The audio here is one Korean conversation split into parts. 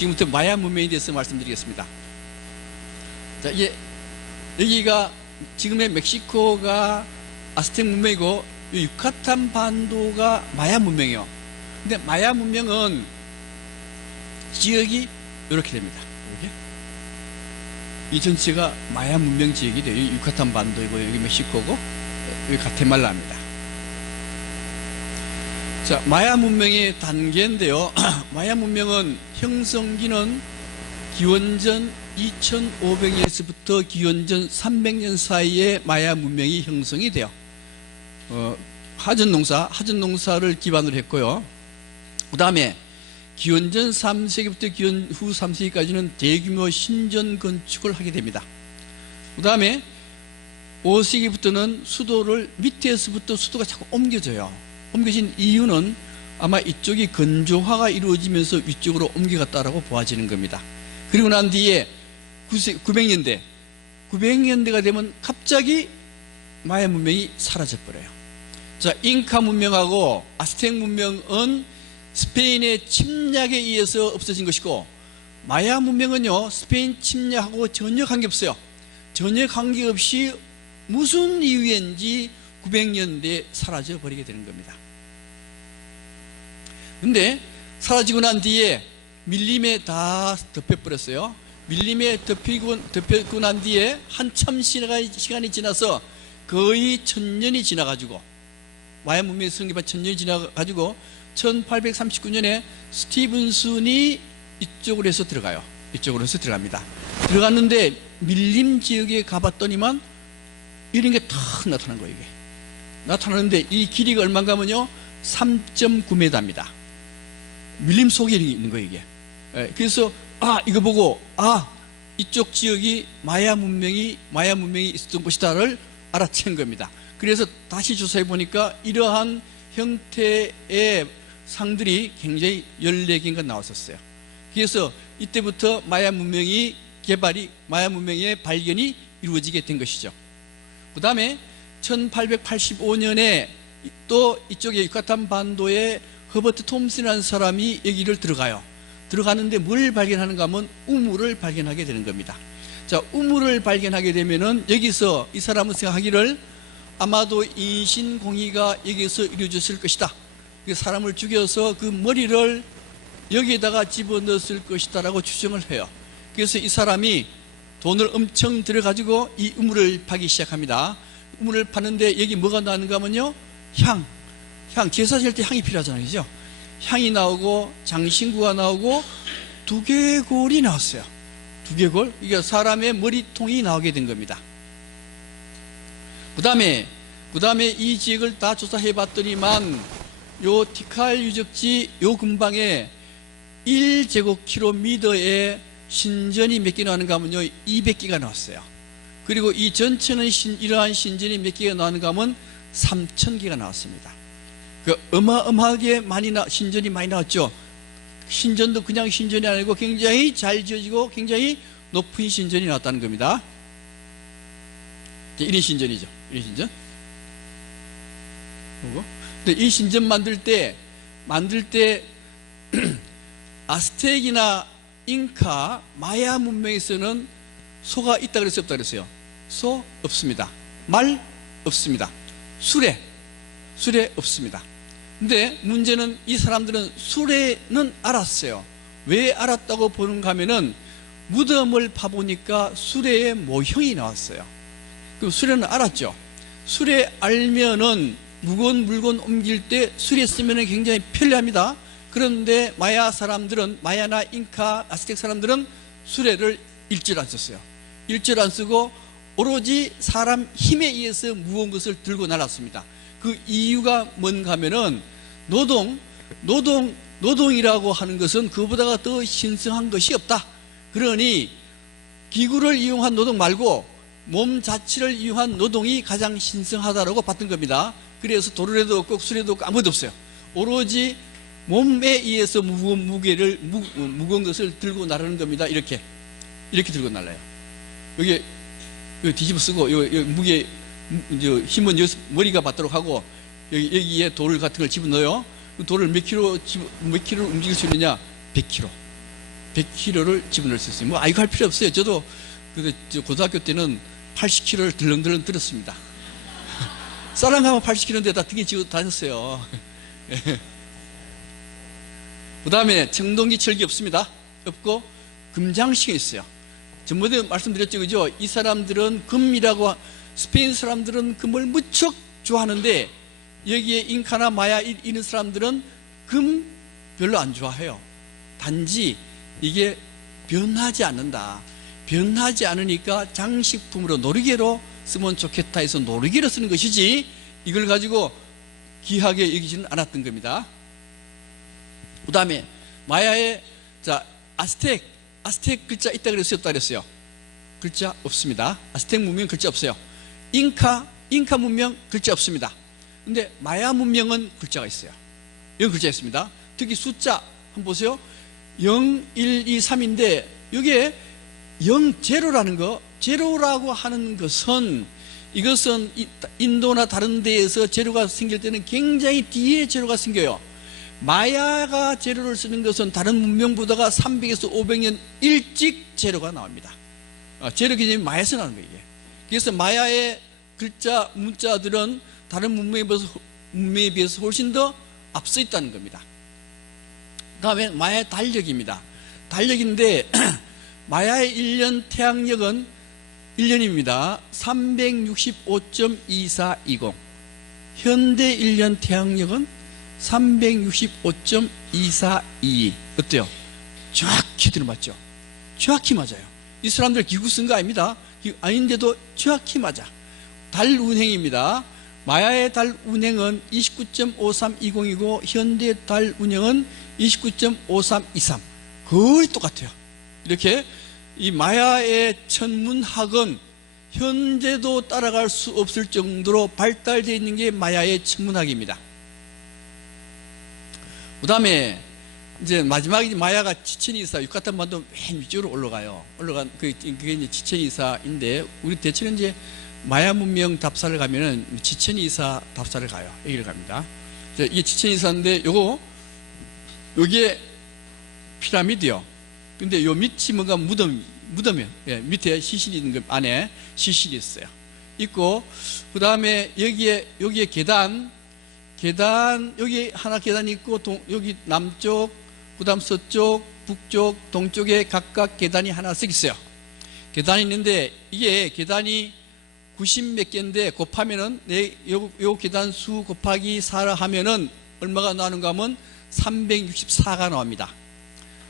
지금부터 마야 문명에 대해서 말씀드리겠습니다. 자, 이게 여기가 지금의 멕시코가 아스텍 문명이고 유카탄 반도가 마야 문명이에요. 근데 마야 문명은 지역이 이렇게 됩니다. 이 전체가 마야 문명 지역이 돼요. 여기 유카탄 반도이고 여기 멕시코고 여기 가테말라입니다. 자, 마야 문명의 단계인데요. 마야 문명은 형성기는 기원전 2500년에서부터 기원전 300년 사이에 마야 문명이 형성이 돼요. 하전농사를 기반으로 했고요. 그 다음에 기원전 3세기부터 기원 후 3세기까지는 대규모 신전 건축을 하게 됩니다. 그 다음에 5세기부터는 수도를 밑에서부터 수도가 자꾸 옮겨져요. 옮겨진 이유는 아마 이쪽이 건조화가 이루어지면서 위쪽으로 옮겨갔다라고 보아지는 겁니다. 그리고 난 뒤에 900년대가 되면 갑자기 마야 문명이 사라져버려요. 자, 잉카 문명하고 아스텍 문명은 스페인의 침략에 의해서 없어진 것이고, 마야 문명은요 스페인 침략하고 전혀 관계없어요. 전혀 관계없이 무슨 이유인지 900년대에 사라져버리게 되는 겁니다. 근데 사라지고 난 뒤에 밀림에 다 덮여버렸어요. 밀림에 덮였고 난 뒤에 한참 시간이 지나서 거의 1000년이 지나가지고, 마야 문명의 성립한 1000년이 지나가지고 1839년에 스티븐슨이 이쪽으로 해서 들어가요. 이쪽으로 해서 들어갑니다. 들어갔는데 밀림 지역에 가봤더니만 이런 게 탁 나타난 거예요. 이게 나타나는데 이 길이가 얼마인가 하면요 3.9m입니다. 밀림 속에 있는 거예요 이게. 그래서 이거 보고 이쪽 지역이 마야 문명이 있었던 곳이다를 알아챈 겁니다. 그래서 다시 조사해 보니까 이러한 형태의 상들이 굉장히 14개인가 나왔었어요. 그래서 이때부터 마야 문명의 발견이 이루어지게 된 것이죠. 그 다음에 1885년에 또 이쪽에 유카탄 반도에 허버트 톰슨이라는 사람이 여기를 들어가는데 뭘 발견하는가 하면 우물을 발견하게 되는 겁니다. 자, 우물을 발견하게 되면은 여기서 이 사람은 생각하기를 아마도 인신공의가 여기서 이루어졌을 것이다. 사람을 죽여서 그 머리를 여기에다가 집어넣었을 것이다 라고 추정을 해요. 그래서 이 사람이 돈을 엄청 들여가지고 이 우물을 파기 시작합니다. 우물을 파는데 여기 뭐가 나는가 하면요 향, 제사 지을 때 향이 필요하잖아요, 그죠? 향이 나오고 장신구가 나오고 두개골이 나왔어요. 두개골, 이게 사람의 머리통이 나오게 된 겁니다. 그 다음에 이 지역을 다 조사해 봤더니만 요 티칼 유적지 요 근방에 1제곱킬로미터에 신전이 몇 개 나오는가 하면요 200개가 나왔어요. 그리고 이 전체는 이러한 신전이 몇 개가 나오는가 하면 3000개가 나왔습니다. 그 어마어마하게 신전이 많이 나왔죠. 신전도 그냥 신전이 아니고 굉장히 잘 지어지고 굉장히 높은 신전이 나왔다는 겁니다. 이런 신전이죠. 이런 신전. 근데 이 신전 만들 때 아스텍이나 잉카, 마야 문명에서는 소가 있다 그랬어요, 없다 그랬어요? 소 없습니다. 말 없습니다. 수레 없습니다. 근데 문제는 이 사람들은 수레는 알았어요. 왜 알았다고 보는가 하면은 무덤을 파보니까 수레의 모형이 나왔어요. 그 수레는 알았죠. 수레 알면은 무거운 물건 옮길 때 수레 쓰면은 굉장히 편리합니다. 그런데 마야나 잉카, 아스텍 사람들은 수레를 일절 안 썼어요. 일절 안 쓰고 오로지 사람 힘에 의해서 무거운 것을 들고 날았습니다. 그 이유가 뭔가 하면은 노동이라고 하는 것은 그보다 더 신성한 것이 없다. 그러니 기구를 이용한 노동 말고 몸 자체를 이용한 노동이 가장 신성하다고 봤던 겁니다. 그래서 도르래도 없고 수레도 없고 아무것도 없어요. 오로지 몸에 의해서 무거운 것을 들고 나르는 겁니다. 이렇게 들고 날라요. 여기 뒤집어 쓰고 여기 무게 힘은 머리가 받도록 하고 여기에 돌 같은 걸 집어넣어요. 그 돌을 몇 킬로 움직일 수 있느냐? 100킬로. 100kg를 집어넣을 수 있어요. 뭐 아이고 할 필요 없어요. 저도 고등학교 때는 80kg를 들렁들렁 들었습니다. 쌀랑 가면 80kg인데 다 등에 지고 다녔어요. 그 다음에 청동기 철기 없습니다. 없고 금장식이 있어요. 전번에 말씀드렸죠, 그죠? 이 사람들은 금이라고, 스페인 사람들은 금을 무척 좋아하는데 여기에 잉카나 마야 이런 사람들은 금 별로 안 좋아해요. 단지 이게 변하지 않는다. 변하지 않으니까 장식품으로, 노리개로 쓰면 좋겠다 해서 노리개로 쓰는 것이지 이걸 가지고 귀하게 여기지는 않았던 겁니다. 그 다음에 마야의 아스텍 글자 있다 그랬어요, 없다 그랬어요? 글자 없습니다. 아스텍 문명 글자 없어요. 잉카 문명 글자 없습니다. 근데 마야 문명은 글자가 있어요. 여기 글자 있습니다. 특히 숫자 한번 보세요. 0, 1, 2, 3인데 여기에 0, 제로라는 거, 제로라고 하는 것은, 이것은 인도나 다른 데에서 제로가 생길 때는 굉장히 뒤에 제로가 생겨요. 마야가 제로를 쓰는 것은 다른 문명보다가 300에서 500년 일찍 제로가 나옵니다. 제로 개념이 마야에서 나오는 거예요. 그래서 마야의 글자, 문자들은 다른 문명에 비해서 훨씬 더 앞서 있다는 겁니다. 그 다음에 마야의 달력입니다. 달력인데 마야의 1년 태양력은 1년입니다. 365.2420. 현대 1년 태양력은 365.2422. 어때요? 정확히 들어맞죠? 정확히 맞아요. 이 사람들 기구 쓴 거 아닙니다. 아닌데도 정확히 맞아. 달 운행입니다. 마야의 달 운행은 29.5320이고 현대 달 운행은 29.5323. 거의 똑같아요. 이렇게 이 마야의 천문학은 현재도 따라갈 수 없을 정도로 발달되어 있는 게 마야의 천문학입니다. 그 다음에 이제 마지막에 마야가 치첸이사, 유카탄 반도 맨 위쪽으로 올라가요. 그게 이제 치첸이사인데, 우리 대체는 이제 마야 문명 답사를 가면은 치첸이사 답사를 가요. 여기를 갑니다. 이게 치첸이사인데, 요게 피라미드요. 근데 요 밑이 뭔가 무덤이요. 예, 밑에 시신이 있는 것 안에 시신이 있어요. 있고, 그 다음에 여기에 계단, 여기 하나 계단이 있고, 여기 남쪽, 그 다음 서쪽, 북쪽, 동쪽에 각각 계단이 하나씩 있어요. 계단이 있는데, 이게 계단이 90몇 개인데, 곱하면은, 요 계단 수 곱하기 4를 하면은, 얼마가 나오는가 하면 364가 나옵니다.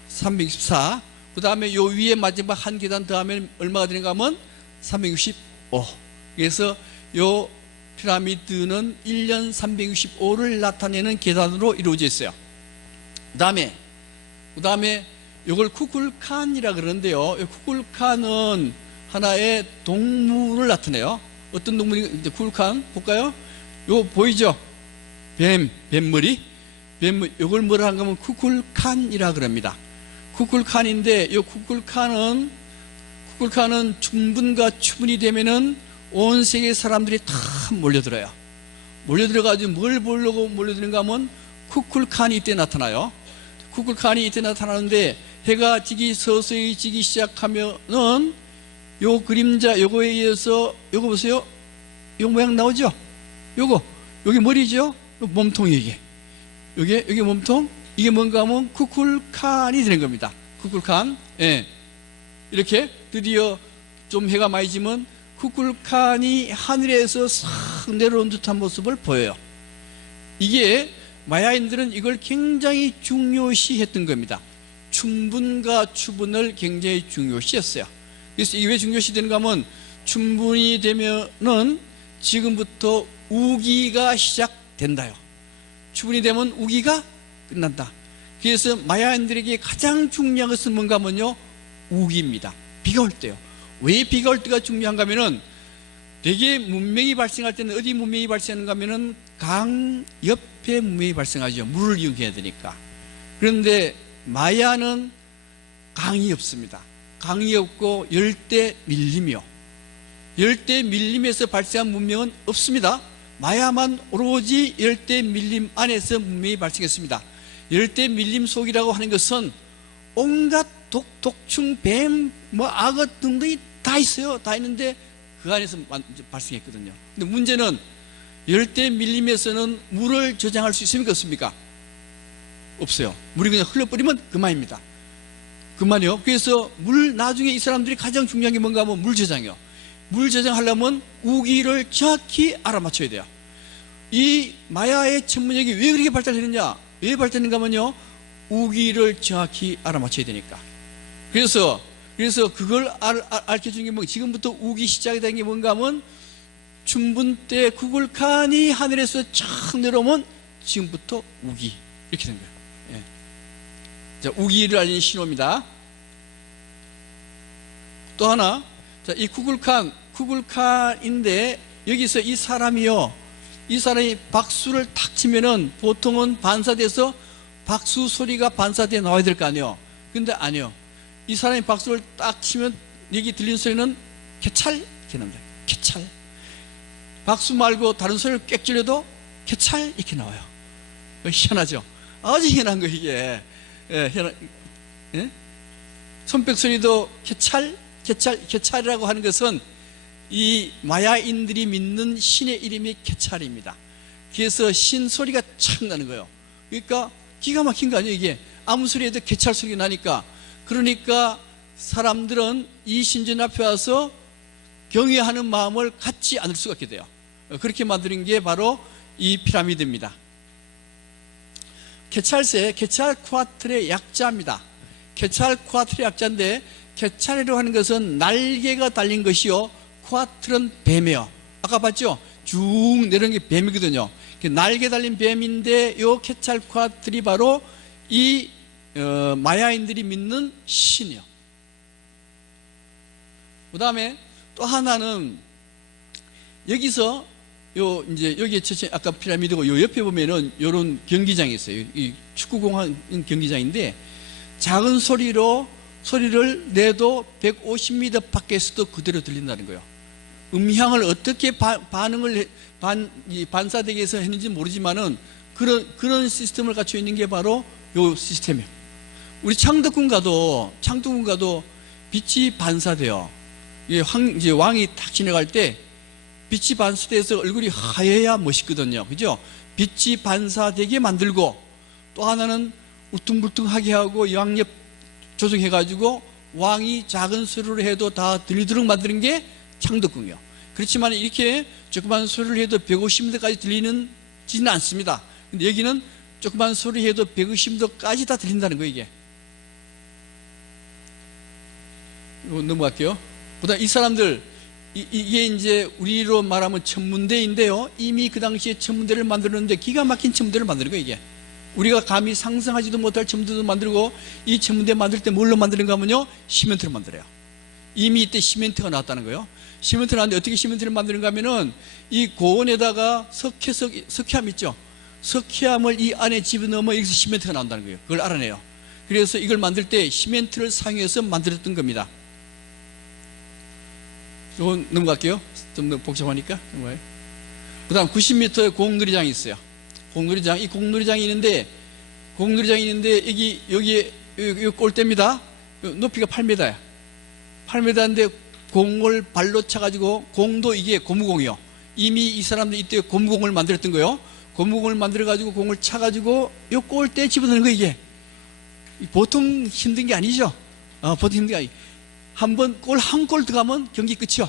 364. 그 다음에 요 위에 마지막 한 계단 더 하면 얼마가 되는가 하면 365. 그래서 요 피라미드는 1년 365를 나타내는 계단으로 이루어져 있어요. 그 다음에 요걸 쿠쿨칸이라 그러는데요. 쿠쿨칸은 하나의 동물을 나타내요. 어떤 동물이, 이제 쿠쿨칸 볼까요? 요거 보이죠? 뱀머리? 요걸 뭐라 하는 거면 쿠쿨칸이라 그럽니다. 쿠쿨칸인데, 요 쿠쿨칸은 충분과 추분이 되면은 온 세계 사람들이 다 몰려들어요. 몰려들어가지고 뭘 보려고 몰려드는가 하면 쿠쿨칸이 이때 나타나요. 쿠쿨칸이 이때 나타나는데, 해가 서서히 지기 시작하면은 요 그림자, 요거에 의해서, 요거 보세요. 요 모양 나오죠? 여기 머리죠? 몸통이 이게. 여기 몸통? 이게 뭔가 하면 쿠쿨칸이 되는 겁니다. 쿠쿨칸. 예. 이렇게 드디어 좀 해가 많이 지면 쿠쿨칸이 하늘에서 싹 내려온 듯한 모습을 보여요. 이게 마야인들은 이걸 굉장히 중요시 했던 겁니다. 충분과 추분을 굉장히 중요시 했어요. 그래서 이게 왜 중요시 되는가 하면, 충분히 되면은 지금부터 우기가 시작된다요. 추분이 되면 우기가 끝난다. 그래서 마야인들에게 가장 중요한 것은 뭔가 하면요, 우기입니다. 비가 올 때요. 왜 비가 올 때가 중요한가 하면은, 되게 문명이 발생할 때는 어디 문명이 발생하는가 하면은 강 옆에 문명이 발생하죠. 물을 이용해야 되니까. 그런데 마야는 강이 없습니다. 강이 없고 열대 밀림이요. 열대 밀림에서 발생한 문명은 없습니다. 마야만 오로지 열대 밀림 안에서 문명이 발생했습니다. 열대 밀림 속이라고 하는 것은 온갖 독충, 뱀, 뭐 악어 등등이 다 있어요. 다 있는데 그 안에서 발생했거든요. 근데 문제는 열대 밀림에서는 물을 저장할 수 있습니까? 없습니까? 없어요. 물이 그냥 흘러버리면 그만입니다. 그만이요. 그래서 나중에 이 사람들이 가장 중요한 게 뭔가 하면 물 저장이요. 물 저장하려면 우기를 정확히 알아맞혀야 돼요. 이 마야의 천문학이 왜 그렇게 발달했느냐? 왜 발달했는가 하면요, 우기를 정확히 알아맞혀야 되니까. 그래서 그걸 알려주는 게 뭐, 지금부터 우기 시작이 된 게 뭔가 하면 춘분 때 구글칸이 하늘에서 쫙 내려오면 지금부터 우기, 이렇게 된 거예요. 예. 자, 우기를 알리는 신호입니다. 또 하나, 자, 이 구글칸인데 여기서 이 사람이 박수를 탁 치면은 보통은 반사돼서 박수 소리가 반사돼 나와야 될 거 아니에요. 근데 아니요. 이 사람이 박수를 딱 치면 여기 들리는 소리는 개찰 이렇게 나옵니다. 개찰. 박수 말고 다른 소리를 꽥 질러도 개찰 이렇게 나와요. 희한하죠. 아주 희한한 거 이게. 예, 예? 손뼉 소리도 개찰이라고 하는 것은 이 마야인들이 믿는 신의 이름이 개찰입니다. 그래서 신 소리가 착 나는 거예요. 그러니까 기가 막힌 거 아니에요. 이게 아무 소리에도 개찰 소리가 나니까. 그러니까 사람들은 이 신전 앞에 와서 경외하는 마음을 갖지 않을 수가 없게 돼요. 그렇게 만드는 게 바로 이 피라미드입니다. 케찰쿠아틀의 약자입니다. 케찰쿠아틀의 약자인데, 케찰이라고 하는 것은 날개가 달린 것이요, 쿠아틀은 뱀이에요. 아까 봤죠? 쭉 내려오는 게 뱀이거든요. 날개 달린 뱀인데 이 케찰쿠아틀이 바로 이 마야인들이 믿는 신이요. 그 다음에 또 하나는 여기서 이제 여기 아까 피라미드고 요 옆에 보면은 요런 경기장이 있어요. 이 축구공원 경기장인데 작은 소리를 내도 150m 밖에서도 그대로 들린다는 거예요. 음향을 어떻게 반사되게 해서 했는지 모르지만은 그런 시스템을 갖추어 있는 게 바로 요 시스템이에요. 우리 창덕궁 가도 빛이 반사돼요. 이제 왕이 딱 지나갈 때 빛이 반사돼서 얼굴이 하얘야 멋있거든요. 그죠? 빛이 반사되게 만들고, 또 하나는 울퉁불퉁하게 하고 양옆 조정해가지고 왕이 작은 소리를 해도 다 들리도록 만드는 게 창덕궁이요. 그렇지만 이렇게 조그만 소리를 해도 150m까지 들리지는 않습니다. 근데 여기는 조그만 소리 해도 150m까지 다 들린다는 거예요, 이게. 넘어갈게요. 그다음 이 사람들, 이게 이제 우리로 말하면 천문대인데요. 이미 그 당시에 천문대를 만들었는데 기가 막힌 천문대를 만드는 거예요, 이게. 우리가 감히 상상하지도 못할 천문대도 만들고, 이 천문대 만들 때 뭘로 만드는가 하면요, 시멘트로 만들어요. 이미 이때 시멘트가 나왔다는 거예요. 시멘트를 나왔는데 어떻게 시멘트를 만드는가 하면은 이 고온에다가 석회암 있죠. 석회암을 이 안에 집어넣으면 여기서 시멘트가 나온다는 거예요. 그걸 알아내요. 그래서 이걸 만들 때 시멘트를 사용해서 만들었던 겁니다. 이건 넘어갈게요. 좀 더 복잡하니까. 그 다음 90m의 공놀이장이 있어요. 이 공놀이장이 있는데 여기에 골대입니다. 높이가 8m야. 8m인데 공을 발로 차가지고, 공도 이게 고무공이요. 이미 이 사람들 이때 고무공을 만들었던 거예요. 고무공을 만들어가지고 공을 차가지고 요 골대에 집어넣는 거, 이게. 보통 힘든 게 아니죠. 보통 힘든 게 아니. 한 골 들어가면 경기 끝이요.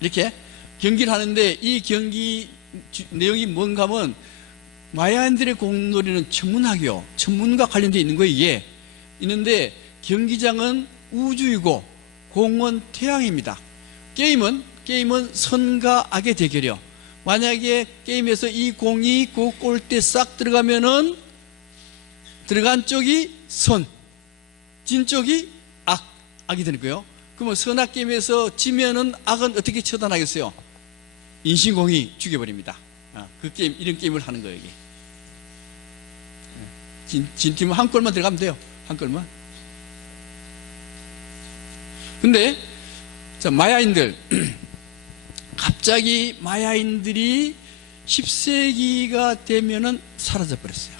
이렇게 경기를 하는데, 이 경기 내용이 뭔가 하면 마야인들의 공놀이는 천문학이요. 천문과 관련되어 있는 거예요, 이게. 있는데 경기장은 우주이고 공은 태양입니다. 게임은 선과 악의 대결이요. 만약에 게임에서 이 공이 그 골대 싹 들어가면은 들어간 쪽이 선, 진 쪽이 악이 되는 거예요. 그러면 선악 게임에서 지면은 악은 어떻게 처단하겠어요? 인신공이 죽여버립니다. 그 게임, 이런 게임을 하는 거예요, 이게. 진 팀은 한 골만 들어가면 돼요. 한 골만. 근데, 자, 마야인들. 갑자기 마야인들이 10세기가 되면은 사라져버렸어요.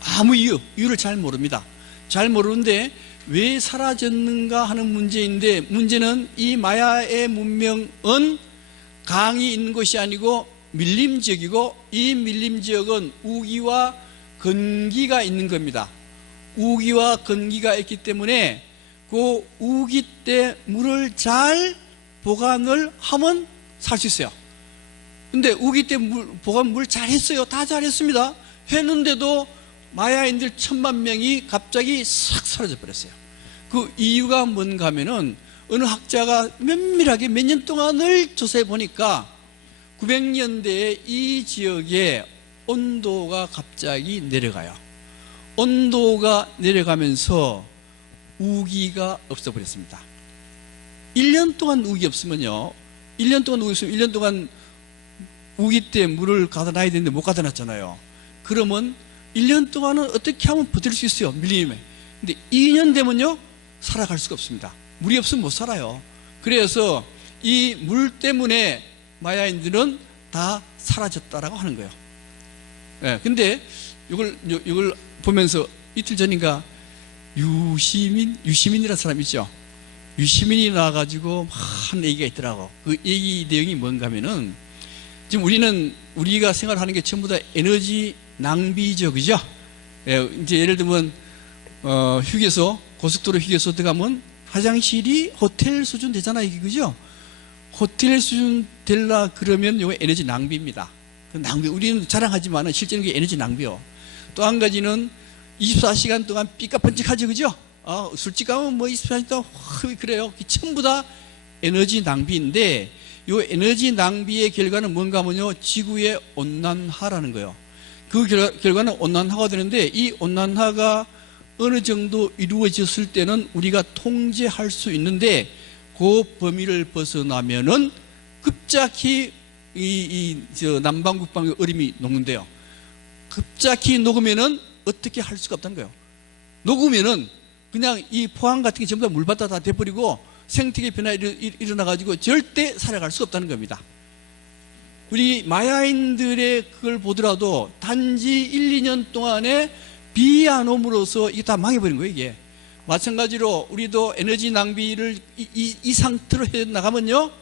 아무 이유를 잘 모릅니다. 잘 모르는데 왜 사라졌는가 하는 문제인데, 문제는 이 마야의 문명은 강이 있는 것이 아니고 밀림 지역이고, 이 밀림 지역은 우기와 건기가 있는 겁니다. 우기와 건기가 있기 때문에 그 우기 때 물을 잘 보관을 하면 살 수 있어요. 근데 우기 때 보관 물 잘했어요. 다 잘했습니다. 했는데도 마야인들 1000만 명이 갑자기 싹 사라져 버렸어요. 그 이유가 뭔가 하면은, 어느 학자가 면밀하게 몇 년 동안을 조사해 보니까 900년대에 이 지역의 온도가 갑자기 내려가요. 온도가 내려가면서 우기가 없어 버렸습니다. 1년 동안 우기 없으면요, 1년 동안 우기 없으면 1년 동안 우기 때 물을 가다 놔야 되는데 못 가다 놨잖아요. 그러면 1년 동안은 어떻게 하면 버틸 수 있어요, 밀림에. 근데 2년 되면요, 살아갈 수가 없습니다. 물이 없으면 못 살아요. 그래서 이 물 때문에 마야인들은 다 사라졌다라고 하는 거예요. 예, 근데 이걸 보면서 이틀 전인가 유시민이라는 사람 있죠? 유시민이 나와가지고 한 얘기가 있더라고. 그 얘기 내용이 뭔가 하면은, 지금 우리가 생활하는 게 전부 다 에너지 낭비죠, 그죠? 예, 이제 예를 들면, 휴게소, 고속도로 휴게소 들어가면 화장실이 호텔 수준 되잖아, 이게, 그죠? 호텔 수준 될라 그러면 이거 에너지 낭비입니다. 그 낭비, 우리는 자랑하지만 실제는 그게 에너지 낭비요. 또 한 가지는 24시간 동안 삐까뻔쩍하죠, 그죠? 술집 가면 뭐 24시간 동안 그래요. 전부 다 에너지 낭비인데, 이 에너지 낭비의 결과는 뭔가 하면요, 지구의 온난화라는 거예요. 그 결과는 온난화가 되는데, 이 온난화가 어느 정도 이루어졌을 때는 우리가 통제할 수 있는데, 그 범위를 벗어나면은 급작히 남방 북방의 얼음이 녹는데요. 급작히 녹으면은 어떻게 할 수가 없다는 거예요. 녹으면은 그냥 이 포항 같은 게 전부 다 물바다 다 돼버리고 생태계 변화가 일어나가지고 절대 살아갈 수가 없다는 겁니다. 우리 마야인들의 그걸 보더라도 단지 1, 2년 동안에 비 안 오므로써 이게 다 망해버린 거예요, 이게. 마찬가지로 우리도 에너지 낭비를 이 상태로 해 나가면요,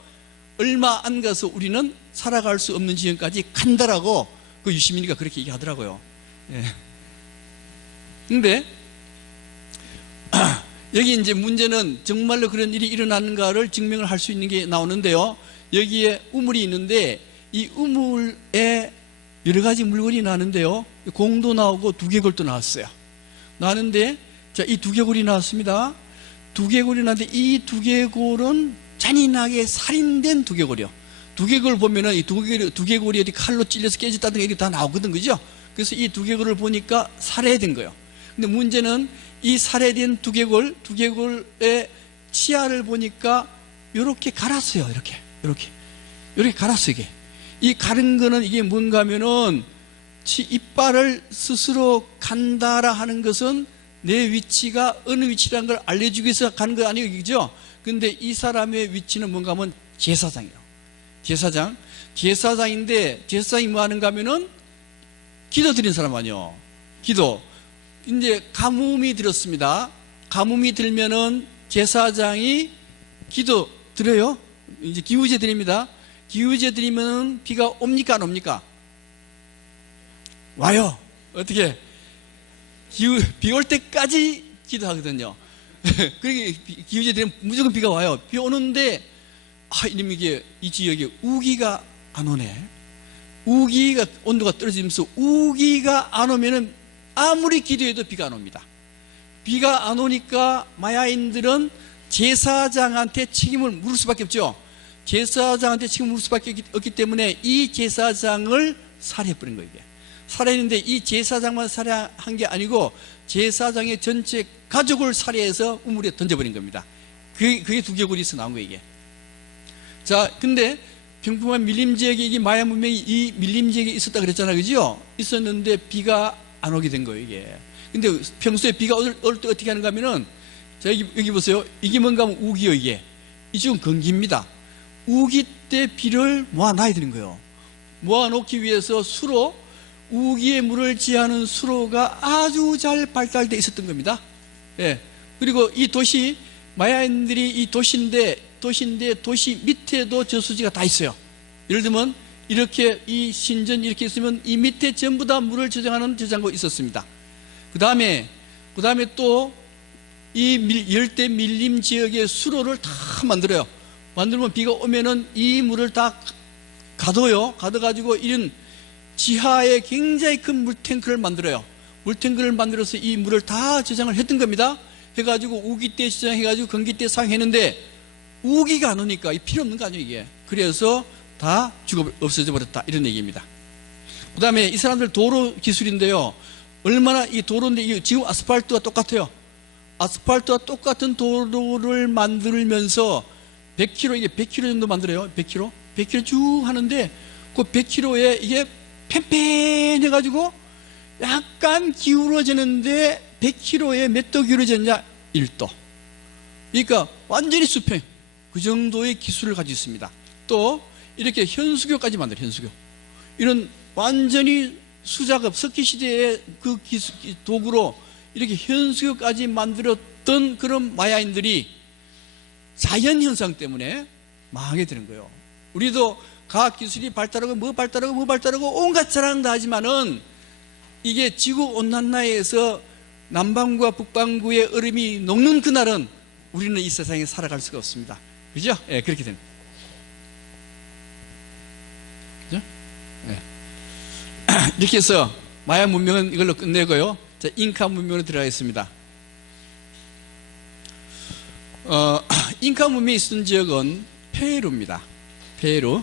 얼마 안 가서 우리는 살아갈 수 없는 지경까지 간다라고 그 유시민이가 그렇게 얘기하더라고요. 예. 근데 여기 이제 문제는 정말로 그런 일이 일어나는가를 증명을 할 수 있는 게 나오는데요. 여기에 우물이 있는데 이 우물에 여러 가지 물건이 나는데요. 공도 나오고 두개골도 나왔어요. 나는데 자, 이 두개골이 나왔습니다. 두개골이 나왔는데 이 두개골은 잔인하게 살인된 두개골이요. 두개골 보면은 이 두개골이 어디 칼로 찔려서 깨졌다든가 이게 다 나오거든, 그죠? 그래서 이 두개골을 보니까 살해된 거예요. 근데 문제는 이 살해된 두개골의 치아를 보니까 이렇게 갈았어요. 이렇게 갈았어요, 이게. 이 가른 거는 이게 뭔가 하면은 이빨을 스스로 간다라 하는 것은 내 위치가 어느 위치라는 걸 알려주기 위해서 가는 거 아니에요, 그죠? 근데 이 사람의 위치는 뭔가 하면 제사장이에요. 제사장인데 제사장이 뭐 하는가 하면은 기도 드리는 사람 아니에요. 기도. 이제 가뭄이 들었습니다. 가뭄이 들면은 제사장이 기도 드려요. 이제 기우제 드립니다. 기우제 드리면 비가 옵니까 안 옵니까? 와요. 어떻게? 비 올 때까지 기도하거든요. 그러게 기우제 드리면 무조건 비가 와요. 비 오는데 이놈이 이게 이 지역에 우기가 안 오네. 우기가 온도가 떨어지면서 우기가 안 오면은 아무리 기도해도 비가 안 옵니다. 비가 안 오니까 마야인들은 제사장한테 책임을 물을 수밖에 없죠. 제사장한테 책임을 물을 수밖에 없기 때문에 이 제사장을 살해해버린 거예요. 살해했는데 이 제사장만 살해한 게 아니고 제사장의 전체 가족을 살해해서 우물에 던져버린 겁니다. 그게 두개골이서 나온 거예요, 이게. 자, 근데 평범한 밀림 지역에 이게 마야 문명이 이 밀림 지역에 있었다 그랬잖아요, 그죠? 있었는데 비가 안 오게 된 거예요, 이게. 근데 평소에 비가 올 때 어떻게 하는가 하면은, 자, 여기 보세요. 이게 뭔가 하면 우기요, 이게. 이쪽은 건기입니다. 우기 때 비를 모아놔야 되는 거예요. 모아놓기 위해서 수로, 우기의 물을 지하는 수로가 아주 잘 발달되어 있었던 겁니다. 예. 그리고 이 도시, 마야인들이 이 도시인데 도시 밑에도 저수지가 다 있어요. 예를 들면 이렇게 이 신전 이렇게 있으면 이 밑에 전부 다 물을 저장하는 저장고 있었습니다. 그 다음에 또 이 열대 밀림 지역의 수로를 다 만들어요. 만들면 비가 오면은 이 물을 다 가둬가지고 이런 지하에 굉장히 큰 물탱크를 만들어요. 물탱크를 만들어서 이 물을 다 저장을 했던 겁니다. 해가지고 우기 때 저장해가지고 건기 때 사용했는데 우기가 안 오니까 필요 없는 거 아니에요, 이게. 그래서 다 없어져 버렸다, 이런 얘기입니다. 그 다음에 이 사람들 도로 기술인데요, 얼마나 이 도로인데 지금 아스팔트와 똑같아요. 아스팔트와 똑같은 도로를 만들면서 100km, 이게 100km 정도 만들어요. 100km 쭉 하는데 그 100km에 이게 팽팽해가지고 약간 기울어지는데 100km에 몇 도 기울어졌냐? 1도. 그러니까 완전히 수평. 그 정도의 기술을 가지고 있습니다. 또 이렇게 현수교까지 만들어요. 현수교. 이런 완전히 수작업, 석기시대의 그 도구로 이렇게 현수교까지 만들었던 그런 마야인들이 자연현상 때문에 망하게 되는 거예요. 우리도 과학기술이 발달하고 온갖 자랑 다 하지만은 이게 지구온난화에서 남반구와 북반구의 얼음이 녹는 그날은 우리는 이 세상에 살아갈 수가 없습니다. 그죠? 예, 그렇게 됩니다. 그죠? 예. 이렇게 해서 마야 문명은 이걸로 끝내고요. 자, 잉카 문명으로 들어가겠습니다. 잉카 문명이 있었던 지역은 페루입니다. 페루.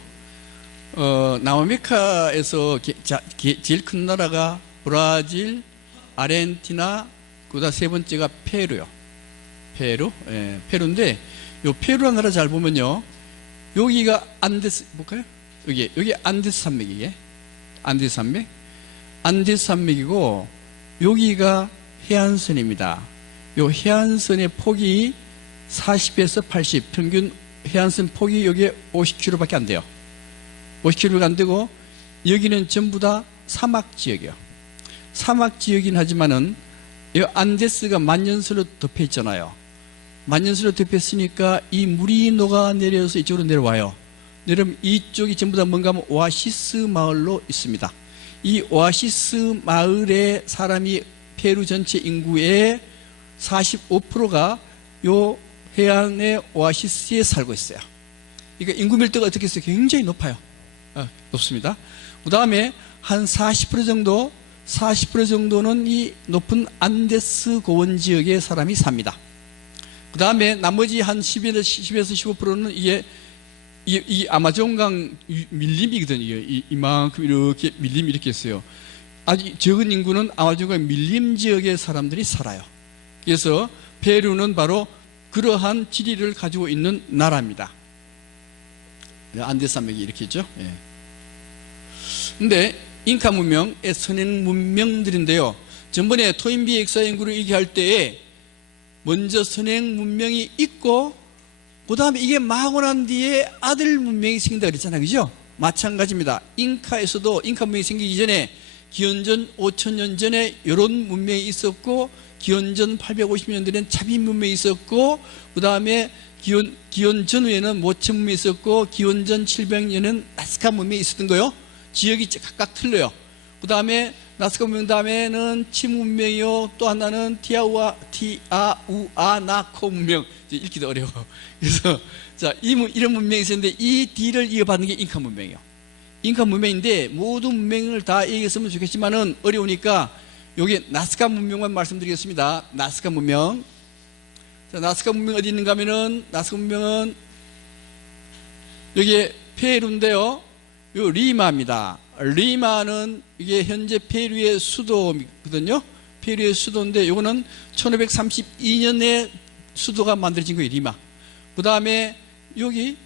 남아메리카에서 제일 큰 나라가 브라질, 아르헨티나, 그다음 세 번째가 페루요. 페루. 예, 페루인데 요 페루라는 나라 잘 보면요, 여기가 안데스, 볼까요? 여기 안데스 산맥이게. 안데스 산맥이고 여기가 해안선입니다. 요 해안선의 폭이 40에서 80, 평균 해안선 폭이 여기에 50km밖에 안 돼요. 50km가 안 되고 여기는 전부 다 사막 지역이에요. 사막 지역이긴 하지만은 이 안데스가 만년설로 덮여 있잖아요. 만년설로 덮여 있으니까 이 물이 녹아내려서 이쪽으로 내려와요. 여러분, 이쪽이 전부 다 뭔가 하면 오아시스 마을로 있습니다. 이 오아시스 마을의 사람이 페루 전체 인구의 45%가 요 해안의 오아시스에 살고 있어요. 그러니까 인구 밀도가 어떻게 했어요? 굉장히 높아요. 높습니다. 그 다음에 한 40% 정도는 이 높은 안데스 고원 지역에 사람이 삽니다. 그 다음에 나머지 한 10에서 15%는 이 아마존강 밀림이거든요. 이만큼 이렇게 밀림이 이렇게 있어요. 아주 적은 인구는 아마존강 밀림 지역의 사람들이 살아요. 그래서 페루는 바로 그러한 지리를 가지고 있는 나라입니다. 안데스 산맥이 이렇게 있죠. 예. 근데 잉카 문명의 선행 문명들인데요, 전번에 토인비 역사 연구를 얘기할 때에 먼저 선행 문명이 있고 그 다음에 이게 망하고 난 뒤에 아들 문명이 생긴다 그랬잖아요. 그죠? 마찬가지입니다. 잉카에서도 잉카 문명이 생기기 전에 기원전 5000년 전에 이런 문명이 있었고, 기원전 850년 전에는 차비 문명이 있었고, 그 다음에 기원 전후에는 모체 문명이 있었고, 기원전 700년에는 나스카 문명이 있었던 거요. 지역이 각각 틀려요. 그 다음에 나스카 문명 다음에는 침 문명이요, 또 하나는 티아우아나코 문명. 읽기도 어려워. 그래서 자, 이런 문명이 있었는데 이 뒤를 이어받는 게 잉카 문명이에요. 잉카 문명인데 모든 문명을 다 얘기했으면 좋겠지만은 어려우니까 여기 나스카 문명만 말씀드리겠습니다. 나스카 문명. 자, 나스카 문명 어디 있는가 하면은, 나스카 문명은 여기 페루인데요, 요 리마입니다. 리마는 이게 현재 페루의 수도거든요. 페루의 수도인데 요거는 1532년에 수도가 만들어진 거예요. 리마. 그 다음에 여기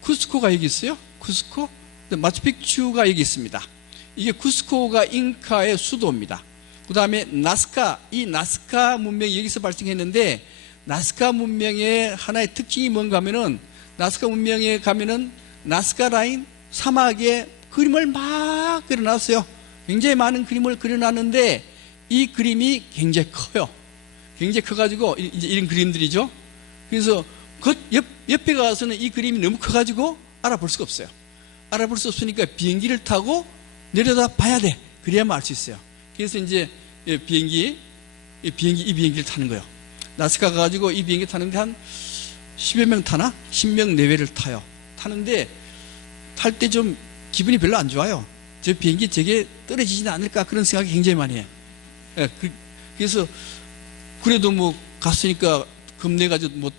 쿠스코가 여기 있어요. 쿠스코. 마추픽추가 여기 있습니다. 이게 쿠스코가 잉카의 수도입니다. 그 다음에 나스카, 이 나스카 문명이 여기서 발생했는데, 나스카 문명의 하나의 특징이 뭔가 하면은, 나스카 문명에 가면은 나스카 라인 사막에 그림을 막 그려놨어요. 굉장히 많은 그림을 그려놨는데 이 그림이 굉장히 커요. 굉장히 커가지고 이제 이런 그림들이죠. 그래서 그 옆에 가서는 이 그림이 너무 커가지고 알아볼 수가 없어요. 알아볼 수 없으니까 비행기를 타고 내려다 봐야 돼. 그래야만 알 수 있어요. 그래서 이제 이 비행기를 타는 거예요. 나스카 가가지고 이 비행기 타는데 한 10여 명 타나? 10명 내외를 타요. 타는데 탈 때 좀 기분이 별로 안 좋아요. 저 비행기 저게 떨어지지는 않을까 그런 생각이 굉장히 많이 해요. 그래서 그래도 뭐 갔으니까 겁내가지고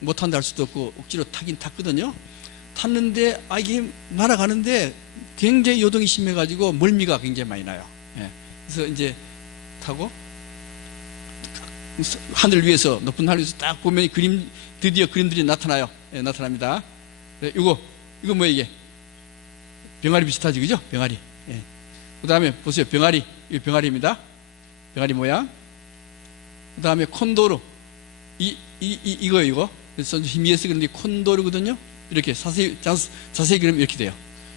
못 탄다 할 수도 없고 억지로 타긴 탔거든요. 탔는데 이게 날아가는데 굉장히 요동이 심해가지고 멀미가 굉장히 많이 나요. 그래서 이제 타고 하늘 위에서 높은 하늘 위에서 딱 보면 드디어 그림들이 나타나요. 나타납니다. 이거 뭐야 이게? 병아리 비슷하지, 그죠? 병아리. 그 다음에 보세요. 병아리. 이 병아리입니다. 병아리 모양. 그 다음에 콘도르. 이거. 그래서 희미해서 그런데 콘도르거든요. 이렇게 자세히 그리면 이렇게 돼요.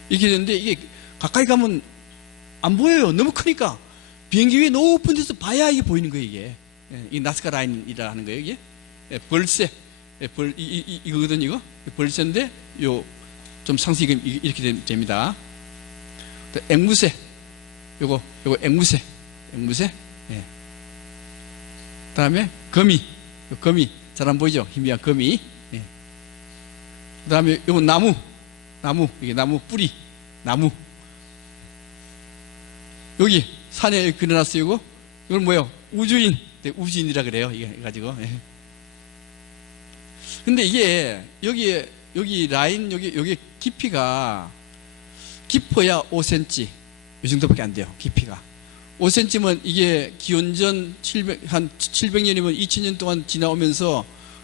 이렇게 되는데 이게 가까이 가면 안 보여요. 너무 크니까. 비행기 위에 높은 데서 봐야 이게 보이는 거예요, 이게. 이 나스카 라인이라 하는 거예요, 이게. 벌새. 이거거든요, 이거. 벌새인데, 좀 상세히 이렇게 됩니다. 앵무새. 요거 앵무새. 그 다음에 거미. 잘 안 보이죠? 희미한 거미. 그 다음에 요거 나무. 이게 나무 뿌리. 나무. 여기 산에 그려놨어요, 이건 뭐예요? 우주인이라 그래요, 이게 가지고. 근데 이게, 여기 라인, 여기 깊이가, 깊어야 5cm. 이 정도밖에 안 돼요, 깊이가. 5cm면 이게 기원전 한 700년이면 2000년 동안 지나오면서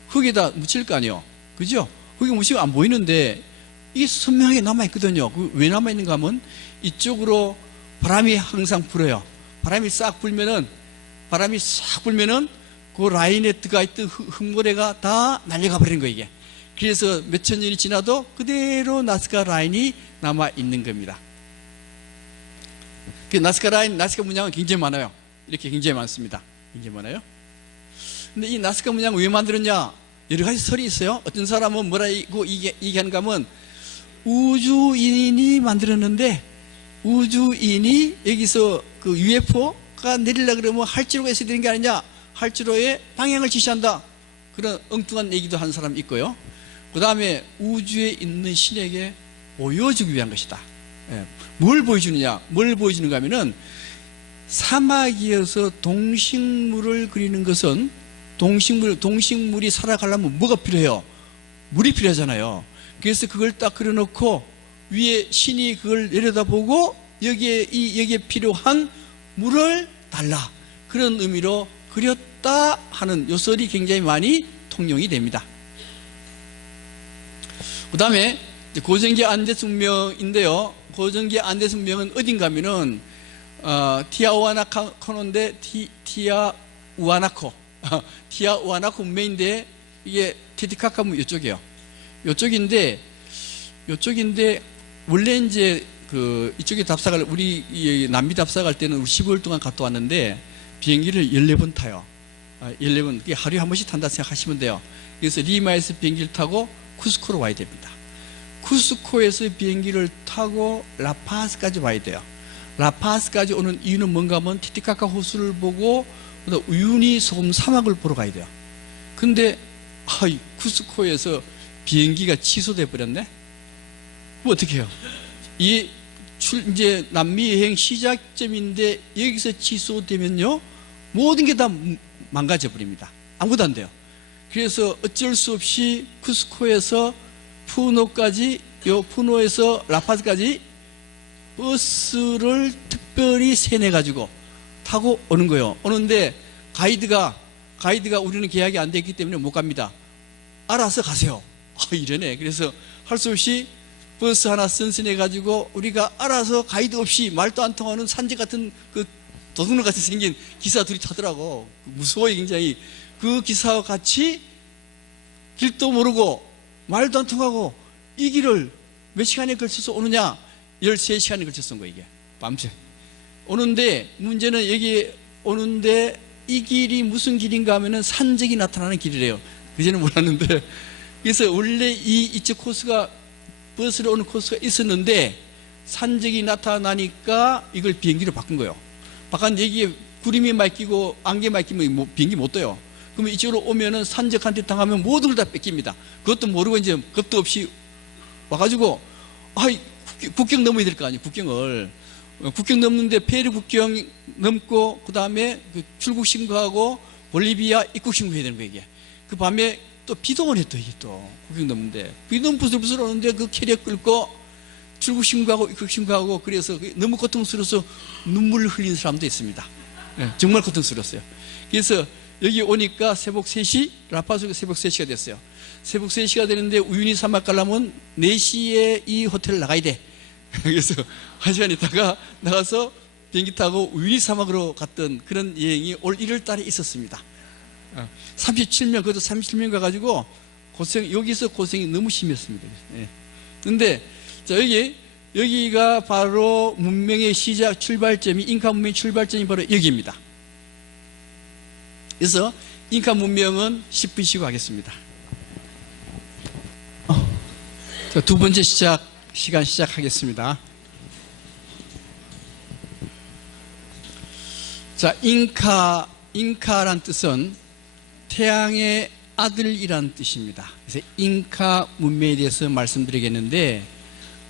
흙에다 묻힐 거 아니에요. 그죠? 흙이 묻히고 안 보이는데 이게 선명하게 남아있거든요. 왜 남아있는가 하면 이쪽으로 바람이 항상 불어요. 바람이 싹 불면은 그 라인에 들어가 있던 흙모래가 다 날려가 버리는 거예요, 이게. 그래서 몇천 년이 지나도 그대로 나스카 라인이 남아있는 겁니다. 나스카 문양은 굉장히 많아요. 이렇게 굉장히 많습니다. 굉장히 많아요. 근데 이 나스카 문양을 왜 만들었냐? 여러 가지 설이 있어요. 어떤 사람은 뭐라고 얘기하는가 하면 우주인이 만들었는데 우주인이 여기서 그 UFO가 내리려고 그러면 활주로가 있어야 되는 게 아니냐? 활주로에 방향을 지시한다. 그런 엉뚱한 얘기도 하는 사람이 있고요. 그 다음에 우주에 있는 신에게 보여주기 위한 것이다. 뭘 보여주느냐? 뭘 보여주는가 하면은 사막이어서 동식물을 그리는 것은 동식물이 살아가려면 뭐가 필요해요? 물이 필요하잖아요. 그래서 그걸 딱 그려놓고 위에 신이 그걸 내려다보고 여기에 필요한 물을 달라. 그런 의미로 그렸다 하는 요설이 굉장히 많이 통용이 됩니다. 그 다음에 고전계 안대sun명인데요. 고전계 안대sun명은 어딘가 하면은 티아우아나코인데 티아우아나코 문명인데 이게 티티카카 문 이쪽이에요. 이쪽인데 원래 이제 이쪽에 답사갈 우리 남미 답사갈 때는 우리 15일 동안 갔다 왔는데 비행기를 14번 타요. 14번 하루에 한 번씩 탄다 생각하시면 돼요. 그래서 리마에서 비행기를 타고 쿠스코로 와야 됩니다. 쿠스코에서 비행기를 타고 라파스까지 와야 돼요. 라파스까지 오는 이유는 뭔가 하면 티티카카 호수를 보고 우유니 소금 사막을 보러 가야 돼요. 근데 쿠스코에서 비행기가 취소돼 버렸네. 그럼 어떻게 해요? 이제 남미 여행 시작점인데 여기서 취소되면요 모든 게 다 망가져 버립니다. 아무것도 안 돼요. 그래서 어쩔 수 없이 쿠스코에서 푸노에서 라파스까지 버스를 특별히 세뇌가지고 타고 오는 거예요. 오는데 가이드가 우리는 계약이 안 됐기 때문에 못 갑니다. 알아서 가세요. 이러네. 그래서 할 수 없이 버스 하나 선선해가지고 우리가 알아서 가이드 없이 말도 안 통하는 산지 같은 그 도둑놈 같이 생긴 기사 둘이 타더라고. 무서워요, 굉장히. 그 기사와 같이 길도 모르고 말도 안 통하고 이 길을 몇 시간에 걸쳐서 오느냐? 13시간에 걸쳐서 온 거예요, 이게. 밤새. 오는데, 문제는 여기 오는데 이 길이 무슨 길인가 하면은 산적이 나타나는 길이래요. 그전에 몰랐는데. 그래서 원래 이쪽 코스가 버스로 오는 코스가 있었는데 산적이 나타나니까 이걸 비행기로 바꾼 거예요. 바꾼 여기에 구름이 막히고 안개 막히면 비행기 못 떠요. 그러면 이쪽으로 오면은 산적한테 당하면 모든 걸 다 뺏깁니다. 그것도 모르고 이제 겁도 없이 와가지고 국경 넘어야 될 거 아니에요. 국경 넘는데 페루 국경 넘고 그 다음에 출국 신고하고 볼리비아 입국 신고해야 되는 거예요. 이게 그 밤에 또 비도 오네. 또 이게 또 국경 넘는데 비도 부슬부슬 오는데 그 캐리어 끌고 출국 신고하고 입국 신고하고 그래서 너무 고통스러워서 눈물을 흘리는 사람도 있습니다. 네, 정말 고통스러웠어요. 그래서 여기 오니까 새벽 3시 라파스가 새벽 3시가 됐어요. 새벽 3시가 되는데 우유니 사막 가려면 4시에 이 호텔을 나가야 돼. 그래서 1시간 있다가 나가서 비행기 타고 우유니 사막으로 갔던 그런 여행이 올 1월 달에 있었습니다. 37명, 그것도 37명 가가지고 여기서 고생이 너무 심했습니다. 그런데 자, 여기가 바로 문명의 시작 출발점이, 잉카 문명의 출발점이 바로 여기입니다. 그래서 잉카 문명은 10분 쉬고 하겠습니다. 자, 두 번째 시간 시작하겠습니다. 자, 잉카란 뜻은 태양의 아들이란 뜻입니다. 그래서 잉카 문명에 대해서 말씀드리겠는데,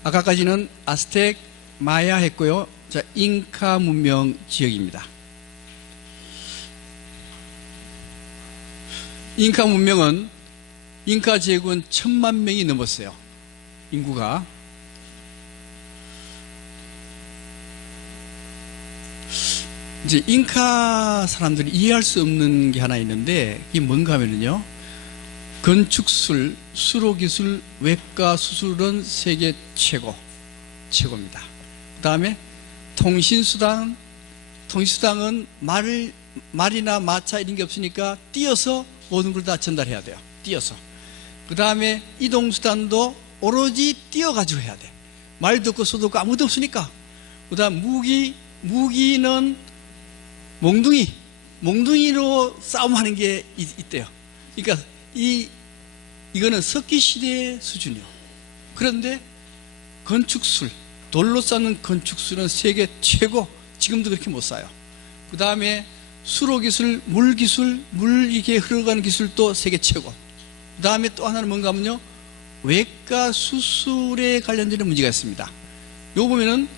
아까까지는 아스텍, 마야 했고요. 자, 잉카 문명 지역입니다. 잉카 문명은 잉카 제국은 1000만 명이 넘었어요. 인구가. 이제 잉카 사람들이 이해할 수 없는 게 하나 있는데, 이게 뭔가 하면요, 건축술, 수로기술, 외과 수술은 세계 최고입니다. 그 다음에 통신수단은 말이나 마차 이런 게 없으니까 뛰어서 모든 걸 다 전달해야 돼요. 뛰어서. 그 다음에 이동수단도 오로지 뛰어가지고 해야 돼. 말도 없고 소도 없고 아무도 없으니까. 그 다음 무기는 몽둥이로 싸움하는 게 있대요. 그러니까 이거는 석기시대의 수준이요. 그런데 건축술, 돌로 쌓는 건축술은 세계 최고. 지금도 그렇게 못 쌓아요. 그 다음에 수로기술, 물기술, 물 이게 흘러가는 기술도 세계 최고. 그 다음에 또 하나는 뭔가 하면요, 외과 수술에 관련된 문제가 있습니다. 요거 보면은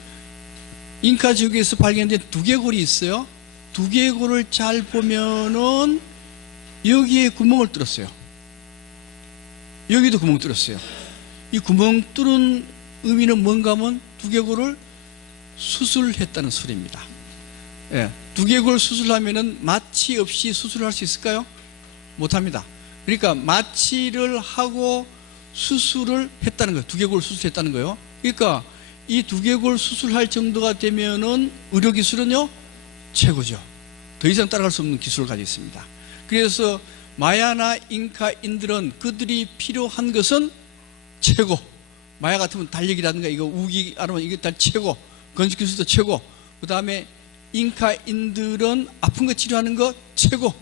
잉카 지역에서 발견된 두개골이 있어요. 두개골을 잘 보면은 여기에 구멍을 뚫었어요. 여기도 구멍 뚫었어요. 이 구멍 뚫은 의미는 뭔가 하면 두개골을 수술했다는 소리입니다. 예, 두개골 수술하면은 마취 없이 수술할 수 있을까요? 못합니다. 그러니까 마취를 하고 수술을 했다는 거예요. 두개골 수술했다는 거예요. 그러니까 이 두개골 수술할 정도가 되면은 의료기술은요, 최고죠. 더 이상 따라갈 수 없는 기술을 가지고 있습니다. 그래서 마야나 잉카인들은 그들이 필요한 것은 최고. 마야 같으면 달력이라든가 이거 우기 알아면 이게 다 최고. 건축기술도 최고. 그 다음에 잉카인들은 아픈 거 치료하는 거 최고.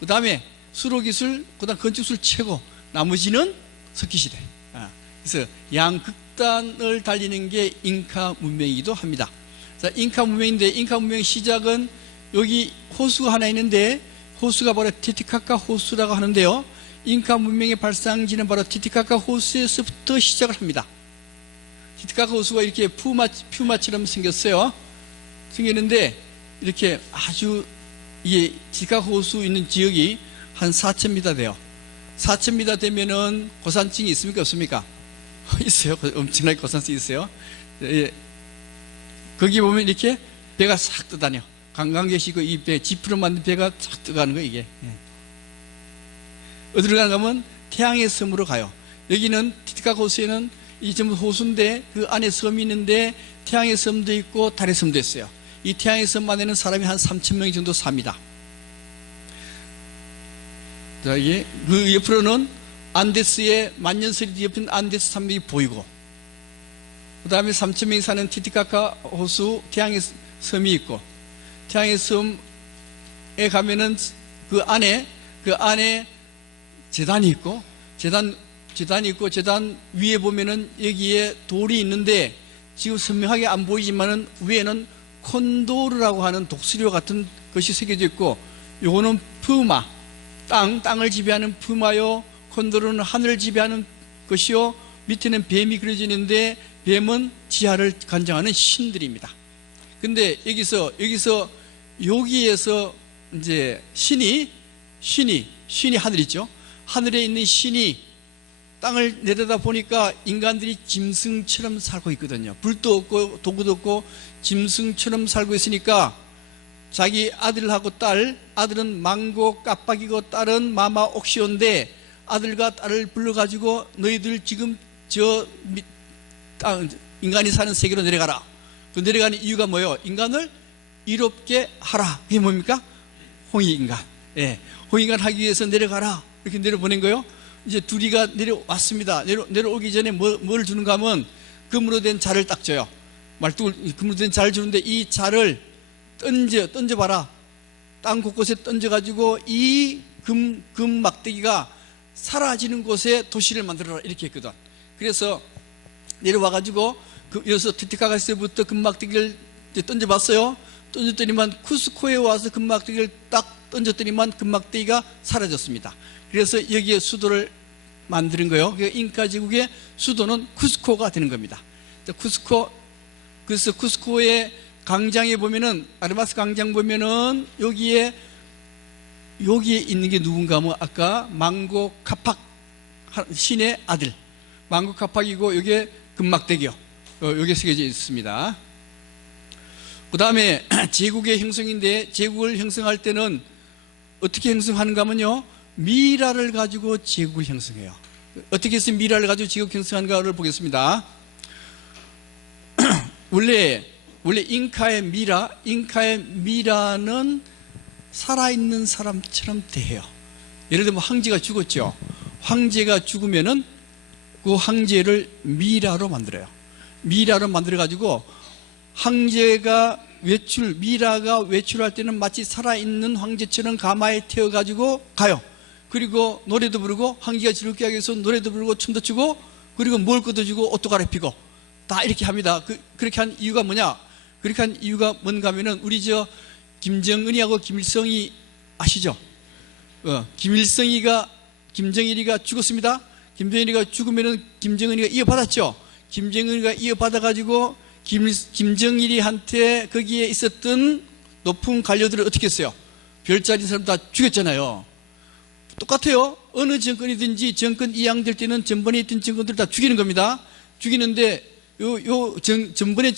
그 다음에 수로기술, 그 다음 건축술 최고. 나머지는 석기시대. 그래서 양극단을 달리는 게 잉카 문명이기도 합니다. 자, 잉카 문명인데, 잉카 문명의 시작은 여기 호수가 하나 있는데, 호수가 바로 티티카카 호수라고 하는데요, 잉카 문명의 발상지는 바로 티티카카 호수에서부터 시작을 합니다. 티티카카 호수가 이렇게 퓨마처럼 생겼어요. 생겼는데 이렇게 아주, 이게 티티카카 호수 있는 지역이 한 4,000m 돼요. 4,000m 되면은 고산층이 있습니까 없습니까? 있어요. 엄청나게 고산층이 있어요. 예. 거기 보면 이렇게 배가 싹 떠다녀. 관광객이고 이 배, 지프로 만든 배가 싹 떠가는 거예요, 이게. 예. 어디로 가는가 하면 태양의 섬으로 가요. 여기는 티티카카 호수에는 이 전부 호수인데 그 안에 섬이 있는데 태양의 섬도 있고 달의 섬도 있어요. 이 태양의 섬 안에는 사람이 한 3,000명 정도 삽니다. 자, 이게 그 옆으로는 안데스의 만년설이 옆에 안데스 산맥이 보이고, 그 다음에 3,000명이 사는 티티카카 호수 태양의 섬이 있고, 태양의 섬 가면은 그 안에 제단이 있고, 제단이 있고, 제단 위에 보면은 여기에 돌이 있는데 지금 선명하게 안 보이지만은 위에는 콘도르라고 하는 독수리와 같은 것이 새겨져 있고, 요거는 푸마, 땅을 지배하는 푸마요, 콘도르는 하늘을 지배하는 것이요, 밑에는 뱀이 그려져 있는데 뱀은 지하를 관장하는 신들입니다. 근데 여기에서 이제 신이 하늘 있죠. 하늘에 있는 신이 땅을 내려다 보니까 인간들이 짐승처럼 살고 있거든요. 불도 없고 도구도 없고 짐승처럼 살고 있으니까 자기 아들하고 아들은 망고 깜빡이고 딸은 마마 옥시오인데 아들과 딸을 불러가지고 너희들 지금 인간이 사는 세계로 내려가라. 그 내려가는 이유가 뭐예요? 인간을 이롭게 하라. 그게 뭡니까? 홍익인간. 예. 홍익인간 하기 위해서 내려가라. 이렇게 내려보낸 거예요. 이제 둘이가 내려왔습니다. 내려오기 전에 뭘 주는가 하면 금으로 된 자를 딱 줘요. 말뚝을 금으로 된 자를 주는데 이 자를 던져봐라. 땅 곳곳에 던져가지고 이 금 막대기가 사라지는 곳에 도시를 만들어라. 이렇게 했거든. 그래서 내려와가지고 여기서 티티카가스부터 금막대기를 던져봤어요. 던졌더니만 쿠스코에 와서 금막대기를 딱 던졌더니만 금막대기가 사라졌습니다. 그래서 여기에 수도를 만드는 거예요. 잉카 제국의 수도는 쿠스코가 되는 겁니다. 그래서 쿠스코의 광장에 보면은, 아르마스 광장 보면은 여기에 있는 게 누군가 하면 아까 망고 카팍 신의 아들 망고 카팍이고 여기에 금막대기요. 여기에 새겨져 있습니다. 그 다음에 제국의 형성인데, 제국을 형성할 때는 어떻게 형성하는가 하면요, 미라를 가지고 제국을 형성해요. 어떻게 해서 미라를 가지고 제국 형성하는가를 보겠습니다. 원래 잉카의 미라는 살아있는 사람처럼 대해요. 예를 들면 황제가 죽었죠. 황제가 죽으면은 그 황제를 미라로 만들어요. 미라로 만들어가지고 미라가 외출할 때는 마치 살아있는 황제처럼 가마에 태워가지고 가요. 그리고 노래도 부르고, 황제가 즐겁게 하기 위해서 노래도 부르고 춤도 추고, 그리고 뭘 걷어주고 옷도 갈아입히고 다 이렇게 합니다. 그렇게 한 이유가 뭐냐? 그렇게 한 이유가 뭔가 하면은, 우리 김정은이하고 김일성이 아시죠? 김정일이가 죽었습니다. 김정일이가 죽으면은 김정은이가 이어받았죠. 김정은이가 이어받아가지고 김정일이한테 거기에 있었던 높은 관료들을 어떻게 했어요? 별자리 사람 다 죽였잖아요. 똑같아요. 어느 정권이든지 정권 이양될 때는 전번에 있던 정권들 다 죽이는 겁니다. 죽이는데 전번에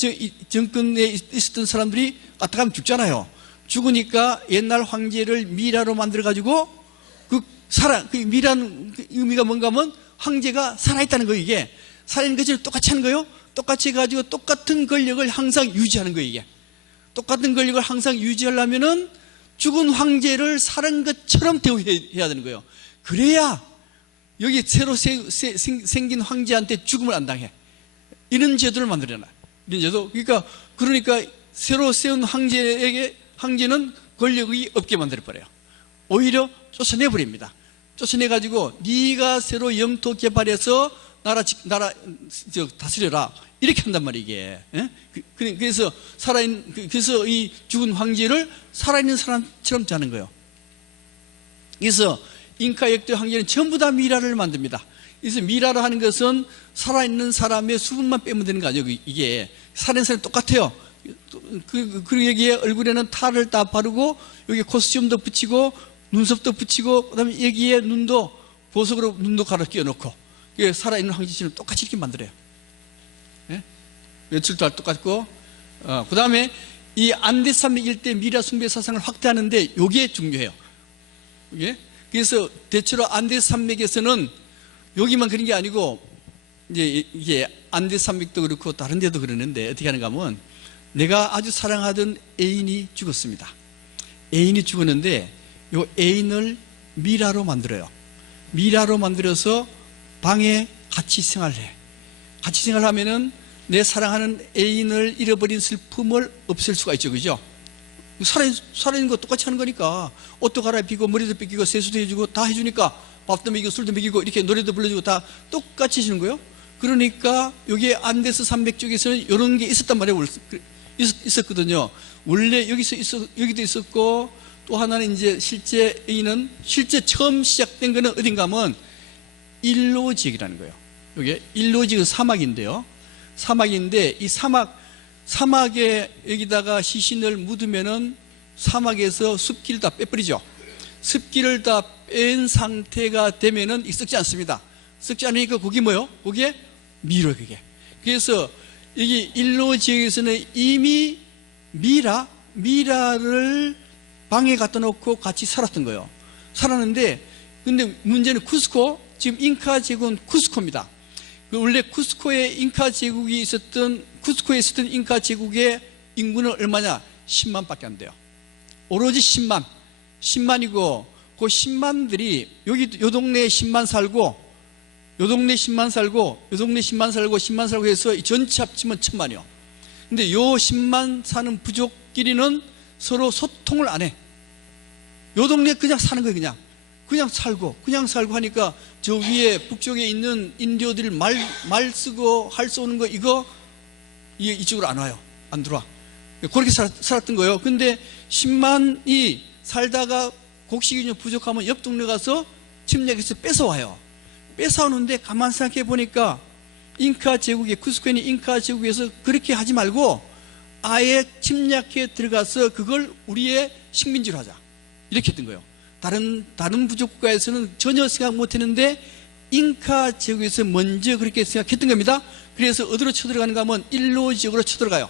정권에 있었던 사람들이 까딱하면 죽잖아요. 죽으니까 옛날 황제를 미라로 만들어가지고 그 미라는 의미가 뭔가 하면 황제가 살아있다는 거예요. 이게 살아있는 것을 똑같이 하는 거예요. 똑같이 해가지고 똑같은 권력을 항상 유지하는 거예요. 이게 똑같은 권력을 항상 유지하려면은 죽은 황제를 살은 것처럼 대우해야 되는 거예요. 그래야 여기 새로 생긴 황제한테 죽음을 안 당해. 이런 제도를 만들어놔. 이런 제도. 그러니까 새로 세운 황제는 권력이 없게 만들어버려요. 오히려 쫓아내버립니다. 쫓아내가지고 네가 새로 영토 개발해서 나라 다스려라. 이렇게 한단 말이에요, 이게. 그래서 그래서 이 죽은 황제를 살아있는 사람처럼 자는 거예요. 그래서 잉카 역대 황제는 전부 다 미라를 만듭니다. 그래서 미라를 하는 것은 살아있는 사람의 수분만 빼면 되는 거 아니에요. 이게 살아있는 사람이 똑같아요. 그리고 여기에 얼굴에는 탈을 다 바르고 여기 코스튬도 붙이고 눈썹도 붙이고 그다음에 여기에 보석으로 눈도 갈아 끼워놓고 살아있는 황제처럼 똑같이 이렇게 만들어요. 외출도 똑같고, 그 다음에 이 안데산맥 일대 미라 숭배 사상을 확대하는데 이게 중요해요. 그래서 대체로 안데산맥에서는 여기만 그런 게 아니고, 이제 이게 안데산맥도 그렇고 다른 데도 그러는데 어떻게 하는가 하면, 내가 아주 사랑하던 애인이 죽었습니다. 애인이 죽었는데 이 애인을 미라로 만들어요. 미라로 만들어서 방에 같이 생활해. 같이 생활하면은 내 사랑하는 애인을 잃어버린 슬픔을 없앨 수가 있죠. 그죠? 살아있는 거 똑같이 하는 거니까 옷도 갈아입히고 머리도 빗기고 세수도 해주고 다 해주니까 밥도 먹이고 술도 먹이고 이렇게 노래도 불러주고 다 똑같이 해주는 거예요. 그러니까 여기에 안데스 산맥 쪽에서는 이런 게 있었단 말이에요. 있었거든요. 원래 여기도 있었고, 또 하나는 이제 실제 처음 시작된 거는 어딘가 하면 일로 지역이라는 거예요. 여기 일로 지역은 사막인데요. 사막인데 이 사막에 여기다가 시신을 묻으면은 사막에서 습기를 다 빼버리죠. 습기를 다 뺀 상태가 되면은 썩지 않습니다. 썩지 않으니까 그게 뭐요? 그게 미로, 그게. 그래서 여기 일로 지역에서는 이미 미라를 방에 갖다 놓고 같이 살았던 거예요. 살았는데, 근데 문제는 쿠스코, 지금 잉카 제국은 쿠스코입니다. 원래 쿠스코에 있었던 잉카 제국의 인구는 얼마냐? 10만 밖에 안 돼요. 오로지 10만이고, 그 10만들이 요 동네에 10만 살고, 요 동네 10만 살고 해서 전체 합치면 1000만이요. 근데 요 10만 사는 부족끼리는 서로 소통을 안 해. 요 동네 그냥 사는 거예요. 그냥 살고 하니까 저 위에 북쪽에 있는 인디오들이 말 쓰고 할 수 없는 거 이거 이쪽으로 안 와요. 안 들어와. 그렇게 살았던 거예요. 근데 10만이 살다가 곡식이 좀 부족하면 옆 동네 가서 침략해서 뺏어와요. 뺏어오는데 가만 생각해 보니까 잉카 제국의 쿠스코에 있는 잉카 제국에서 그렇게 하지 말고 아예 침략해 들어가서 그걸 우리의 식민지로 하자. 이렇게 했던 거예요. 다른 부족 국가에서는 전혀 생각 못 했는데 잉카 제국에서 먼저 그렇게 생각했던 겁니다. 그래서 어디로 쳐들어가는가 하면 일로 지역으로 쳐들어가요.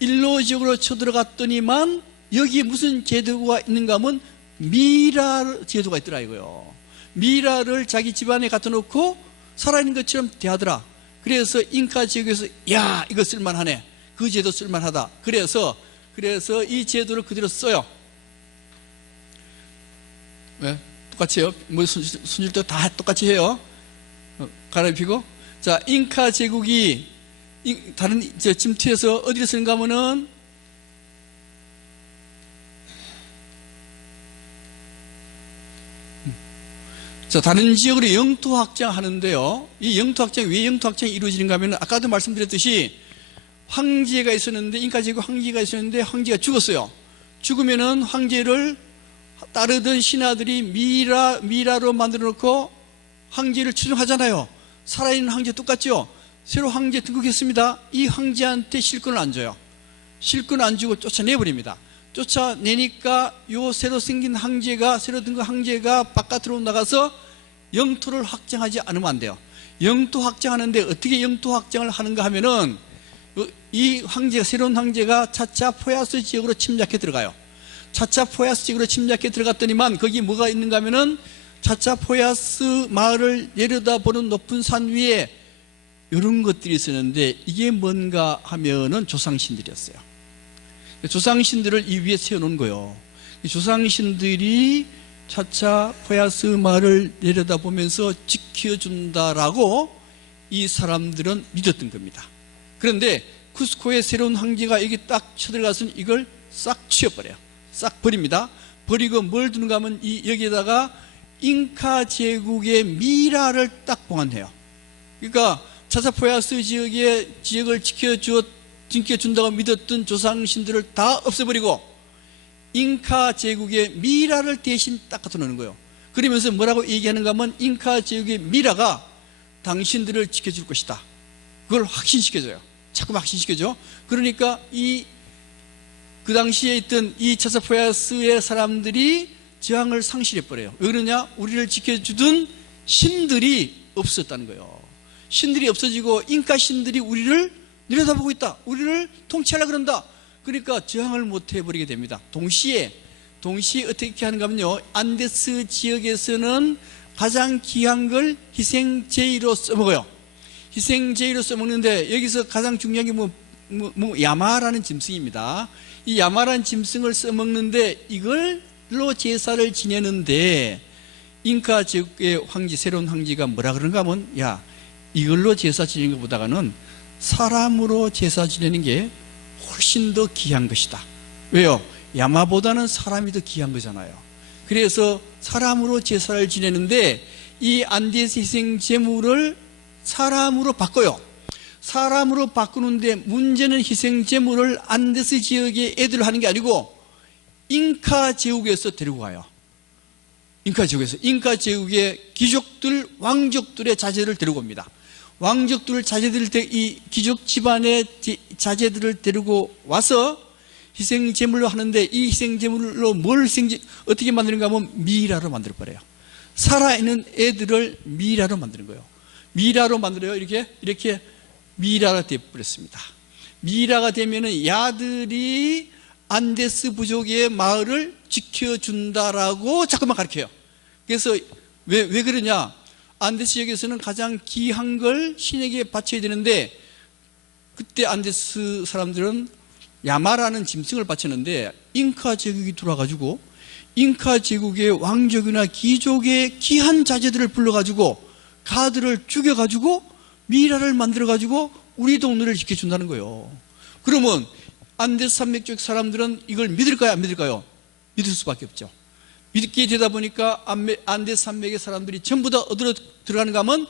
일로 지역으로 쳐들어갔더니만 여기에 무슨 제도가 있는가 하면 미라 제도가 있더라 이거요. 미라를 자기 집안에 갖다 놓고 살아있는 것처럼 대하더라. 그래서 잉카 지역에서 야 이거 쓸만하네. 그 제도 쓸만하다. 그래서 이 제도를 그대로 써요. 네, 똑같이 해요. 뭐 순질도 다 똑같이 해요. 갈아입히고. 자, 잉카 제국이 다른 침투해서 어디를 쓰는가 하면은 자, 다른 지역으로 영토 확장하는데요. 이 영토 확장, 왜 영토 확장이 이루어지는가 하면 아까도 말씀드렸듯이 황제가 있었는데, 잉카 제국 황제가 있었는데 황제가 죽었어요. 죽으면은 황제를 따르던 신하들이 미라로 만들어 놓고 황제를 추종하잖아요. 살아있는 황제 똑같죠? 새로 황제 등극했습니다. 이 황제한테 실권을 안 줘요. 실권 안 주고 쫓아내버립니다. 쫓아내니까 요 새로 생긴 새로 등극 황제가 바깥으로 나가서 영토를 확장하지 않으면 안 돼요. 영토 확장하는데 어떻게 영토 확장을 하는가 하면은 이 새로운 황제가 차차 포야스 지역으로 침략해 들어가요. 차차 포야스 지역으로 침략해 들어갔더니만 거기 뭐가 있는가 하면은 차차 포야스 마을을 내려다보는 높은 산 위에 이런 것들이 있었는데 이게 뭔가 하면은 조상신들이었어요. 조상신들을 이 위에 세워놓은 거예요. 조상신들이 차차 포야스 마을을 내려다보면서 지켜준다라고 이 사람들은 믿었던 겁니다. 그런데 쿠스코의 새로운 황제가 여기 딱 쳐들어가서는 이걸 싹 치워버려요. 싹 버립니다. 버리고 뭘 두는가 하면 여기에다가 잉카 제국의 미라를 딱 봉안해요. 그러니까 차차포야스 지역을 지켜준다고 믿었던 조상신들을 다 없애버리고 잉카 제국의 미라를 대신 딱 갖다 놓는 거예요. 그러면서 뭐라고 얘기하는가 하면 잉카 제국의 미라가 당신들을 지켜줄 것이다. 그걸 확신시켜줘요. 자꾸 확신시켜줘. 그러니까 그 당시에 있던 이 차차포야스의 사람들이 저항을 상실해버려요. 왜 그러냐? 우리를 지켜주던 신들이 없었다는 거예요. 신들이 없어지고 잉카 신들이 우리를 내려다보고 있다. 우리를 통치하려고 그런다. 그러니까 저항을 못 해버리게 됩니다. 동시에 어떻게 하는가 하면요, 안데스 지역에서는 가장 귀한 걸 희생제의로 써먹어요. 희생제의로 써먹는데 여기서 가장 중요한 게 야마라는 짐승입니다. 이 야마라는 짐승을 써먹는데 이걸로 제사를 지내는데 잉카 제국의 새로운 황제가 뭐라 그런가 하면 야, 이걸로 제사 지내는 것보다는 사람으로 제사 지내는 게 훨씬 더 귀한 것이다. 왜요? 야마보다는 사람이 더 귀한 거잖아요. 그래서 사람으로 제사를 지내는데 이 안데스 희생 제물을 사람으로 바꿔요. 사람으로 바꾸는데 문제는 희생 제물을 안데스 지역의 애들 하는 게 아니고 잉카 제국에서 데리고 가요. 잉카 제국의 귀족들, 왕족들의 자제들을 데리고 옵니다. 왕족들 자제들, 이 귀족 집안의 자제들을 데리고 와서 희생 제물로 하는데, 이 희생 제물로 어떻게 만드는가 하면 미이라로 만들어 버려요. 살아있는 애들을 미이라로 만드는 거예요. 미이라로 만들어요. 이렇게 미이라가 되어 버렸습니다. 미이라가 되면은 야들이 안데스 부족의 마을을 지켜준다라고 자꾸만 가르쳐요. 그래서 왜 그러냐? 안데스 지역에서는 가장 귀한 걸 신에게 바쳐야 되는데, 그때 안데스 사람들은 야마라는 짐승을 바쳤는데 잉카 제국이 들어와가지고 잉카 제국의 왕족이나 귀족의 귀한 자제들을 불러가지고 가들을 죽여가지고 미이라를 만들어가지고 우리 동네를 지켜준다는 거예요. 그러면 안데스 산맥 쪽 사람들은 이걸 믿을까요, 안 믿을까요? 믿을 수밖에 없죠. 믿게 되다 보니까 안데스 산맥의 사람들이 전부 다 어디로 들어가는가 하면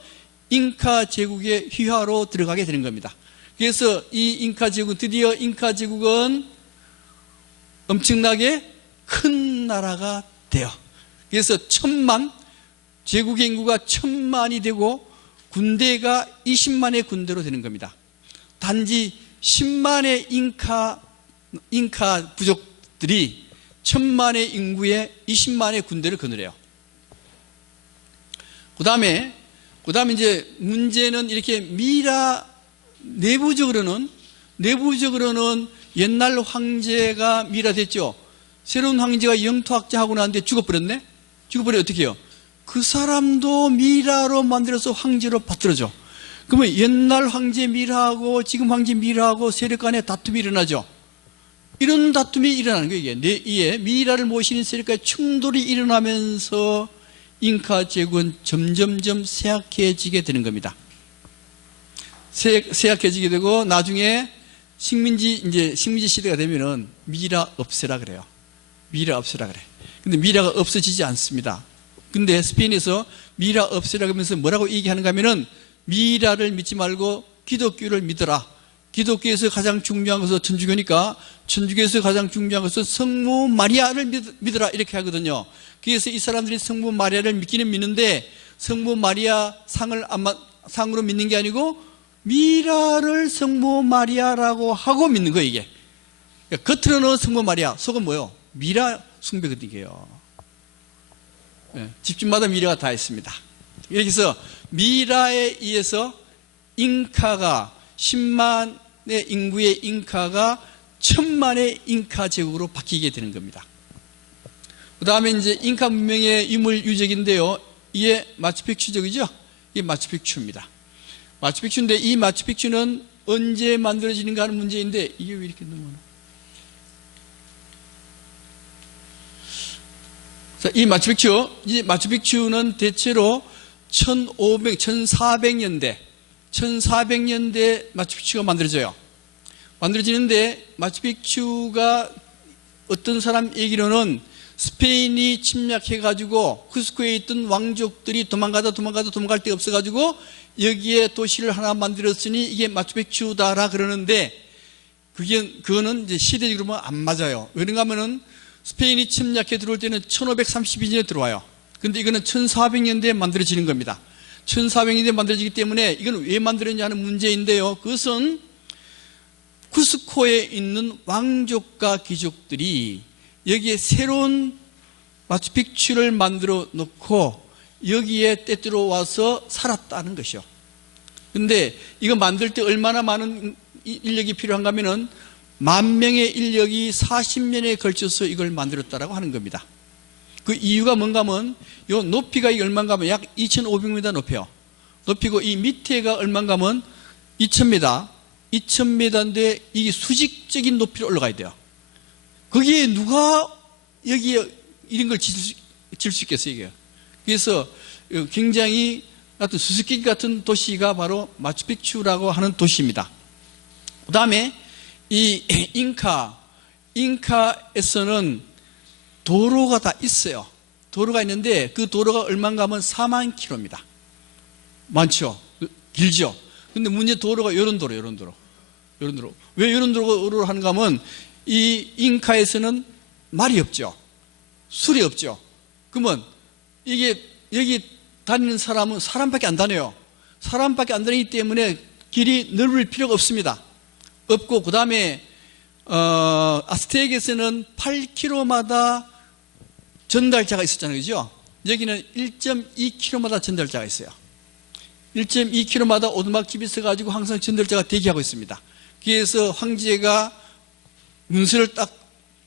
잉카 제국의 휘하로 들어가게 되는 겁니다. 그래서 이 잉카 제국은, 드디어 잉카 제국은 엄청나게 큰 나라가 돼요. 그래서 제국의 인구가 1000만이 되고 군대가 20만의 군대로 되는 겁니다. 단지 10만의 잉카 부족들이 1000만의 인구에 20만의 군대를 거느려요. 그 다음에 이제 문제는 이렇게 미이라 내부적으로는 옛날 황제가 미이라 됐죠. 새로운 황제가 영토학자하고 나는데 죽어버렸네? 죽어버려 어떻게 해요? 그 사람도 미이라로 만들어서 황제로 받들어져. 그러면 옛날 황제 미이라하고 지금 황제 미이라하고 세력 간에 다툼이 일어나죠. 이런 다툼이 일어나는 거예요. 이게 미이라를 모시는 세력과의 충돌이 일어나면서 잉카 제국은 점점점 쇠약해지게 되는 겁니다. 쇠약해지게 되고 나중에 식민지 시대가 되면은 미이라 없애라 그래요. 미이라 없애라 그래. 근데 미이라가 없어지지 않습니다. 근데 스페인에서 미이라 없애라 그러면서 뭐라고 얘기하는가 하면은 미이라를 믿지 말고 기독교를 믿어라. 기독교에서 가장 중요한 것은 천주교니까 천주교에서 가장 중요한 것은 성모 마리아를 믿어라 이렇게 하거든요. 그래서 이 사람들이 성모 마리아를 믿기는 믿는데 성모 마리아 상으로 믿는 게 아니고 미이라를 성모 마리아라고 하고 믿는 거예요. 이게 그러니까 겉으로는 성모 마리아, 속은 뭐요? 미이라 숭배거든요. 집집마다 미이라가 다 있습니다. 이렇게 해서 미이라에 의해서 잉카가 10만의 인구의 잉카가 1000만의 잉카 제국으로 바뀌게 되는 겁니다. 그 다음에 이제 잉카 문명의 유물 유적인데요. 이게 마추픽추적이죠? 이게 마추픽추입니다. 마추픽추인데 이 마추픽추는 언제 만들어지는가 하는 문제인데 이게 왜 이렇게 넘어가나? 자, 이 마추픽추는 대체로 1400년대 마추픽추가 만들어져요. 만들어지는데 마추픽추가 어떤 사람 얘기로는 스페인이 침략해가지고 쿠스코에 있던 왕족들이 도망갈 데 없어가지고 여기에 도시를 하나 만들었으니 이게 마추픽추다라 그러는데 그거는 이제 시대적으로 보면 안 맞아요. 그런가 하면은 스페인이 침략해 들어올 때는 1532년에 들어와요. 근데 이거는 1400년대에 만들어지는 겁니다. 1400년대에 만들어지기 때문에 이건 왜 만들었냐 하는 문제인데요. 그것은 쿠스코에 있는 왕족과 귀족들이 여기에 새로운 마추픽추를 만들어 놓고 여기에 때때로 와서 살았다는 것이요. 근데 이거 만들 때 얼마나 많은 인력이 필요한가 하면은 10,000명의 인력이 40년에 걸쳐서 이걸 만들었다라고 하는 겁니다. 그 이유가 뭔가 하면 요 높이가 이게 얼마인가 하면 약 2,500m 높이요. 높이고 이 밑에가 얼마인가 하면 2,000m. 2,000m인데 이게 수직적인 높이로 올라가야 돼요. 거기에 누가 여기에 이런 걸 질 수 있겠어요, 이게. 그래서 굉장히 같은 수수께끼 같은 도시가 바로 마추픽추라고 하는 도시입니다. 그 다음에 이 잉카에서는 도로가 다 있어요. 도로가 있는데 그 도로가 얼마인가 하면 4만 킬로입니다. 많죠? 길죠? 근데 문제 도로가 이런 도로. 왜 이런 도로로 하는가 하면 이 잉카에서는 말이 없죠. 술이 없죠. 그러면 이게 여기 다니는 사람은 사람밖에 안 다녀요. 사람밖에 안 다니기 때문에 길이 넓을 필요가 없습니다. 없고 그 다음에 아스텍에서는 8km마다 전달자가 있었잖아요. 그죠? 여기는 1.2km마다 전달자가 있어요. 1.2km마다 오두막집이 있어가지고 항상 전달자가 대기하고 있습니다. 그래서 황제가 문서를 딱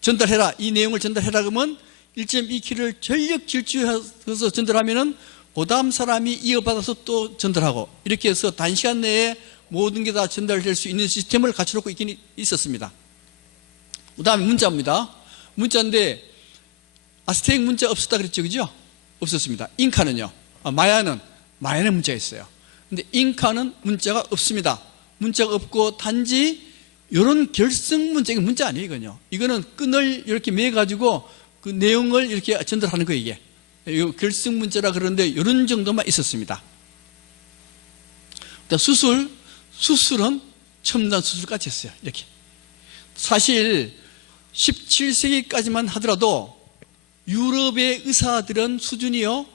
전달해라, 이 내용을 전달해라 그러면 1.2km를 전력 질주해서 전달하면은 그 다음 사람이 이어받아서 또 전달하고 이렇게 해서 단시간 내에 모든 게 다 전달될 수 있는 시스템을 갖춰놓고 있긴 있었습니다. 그 다음에 문자입니다. 문자인데 아스텍 문자 없었다 그랬죠, 그죠? 없었습니다. 잉카는요. 마야는 문자가 있어요. 근데 잉카는 문자가 없습니다. 문자가 없고 단지 이런 결성 문자, 이게 문자 아니에요, 이거는요. 이거는 끈을 이렇게 매가지고 그 내용을 이렇게 전달하는 거예요, 이게. 이거 결성 문자라 그러는데 이런 정도만 있었습니다. 수술은 첨단 수술까지 했어요, 이렇게. 사실 17세기까지만 하더라도 유럽의 의사들은 수준이요,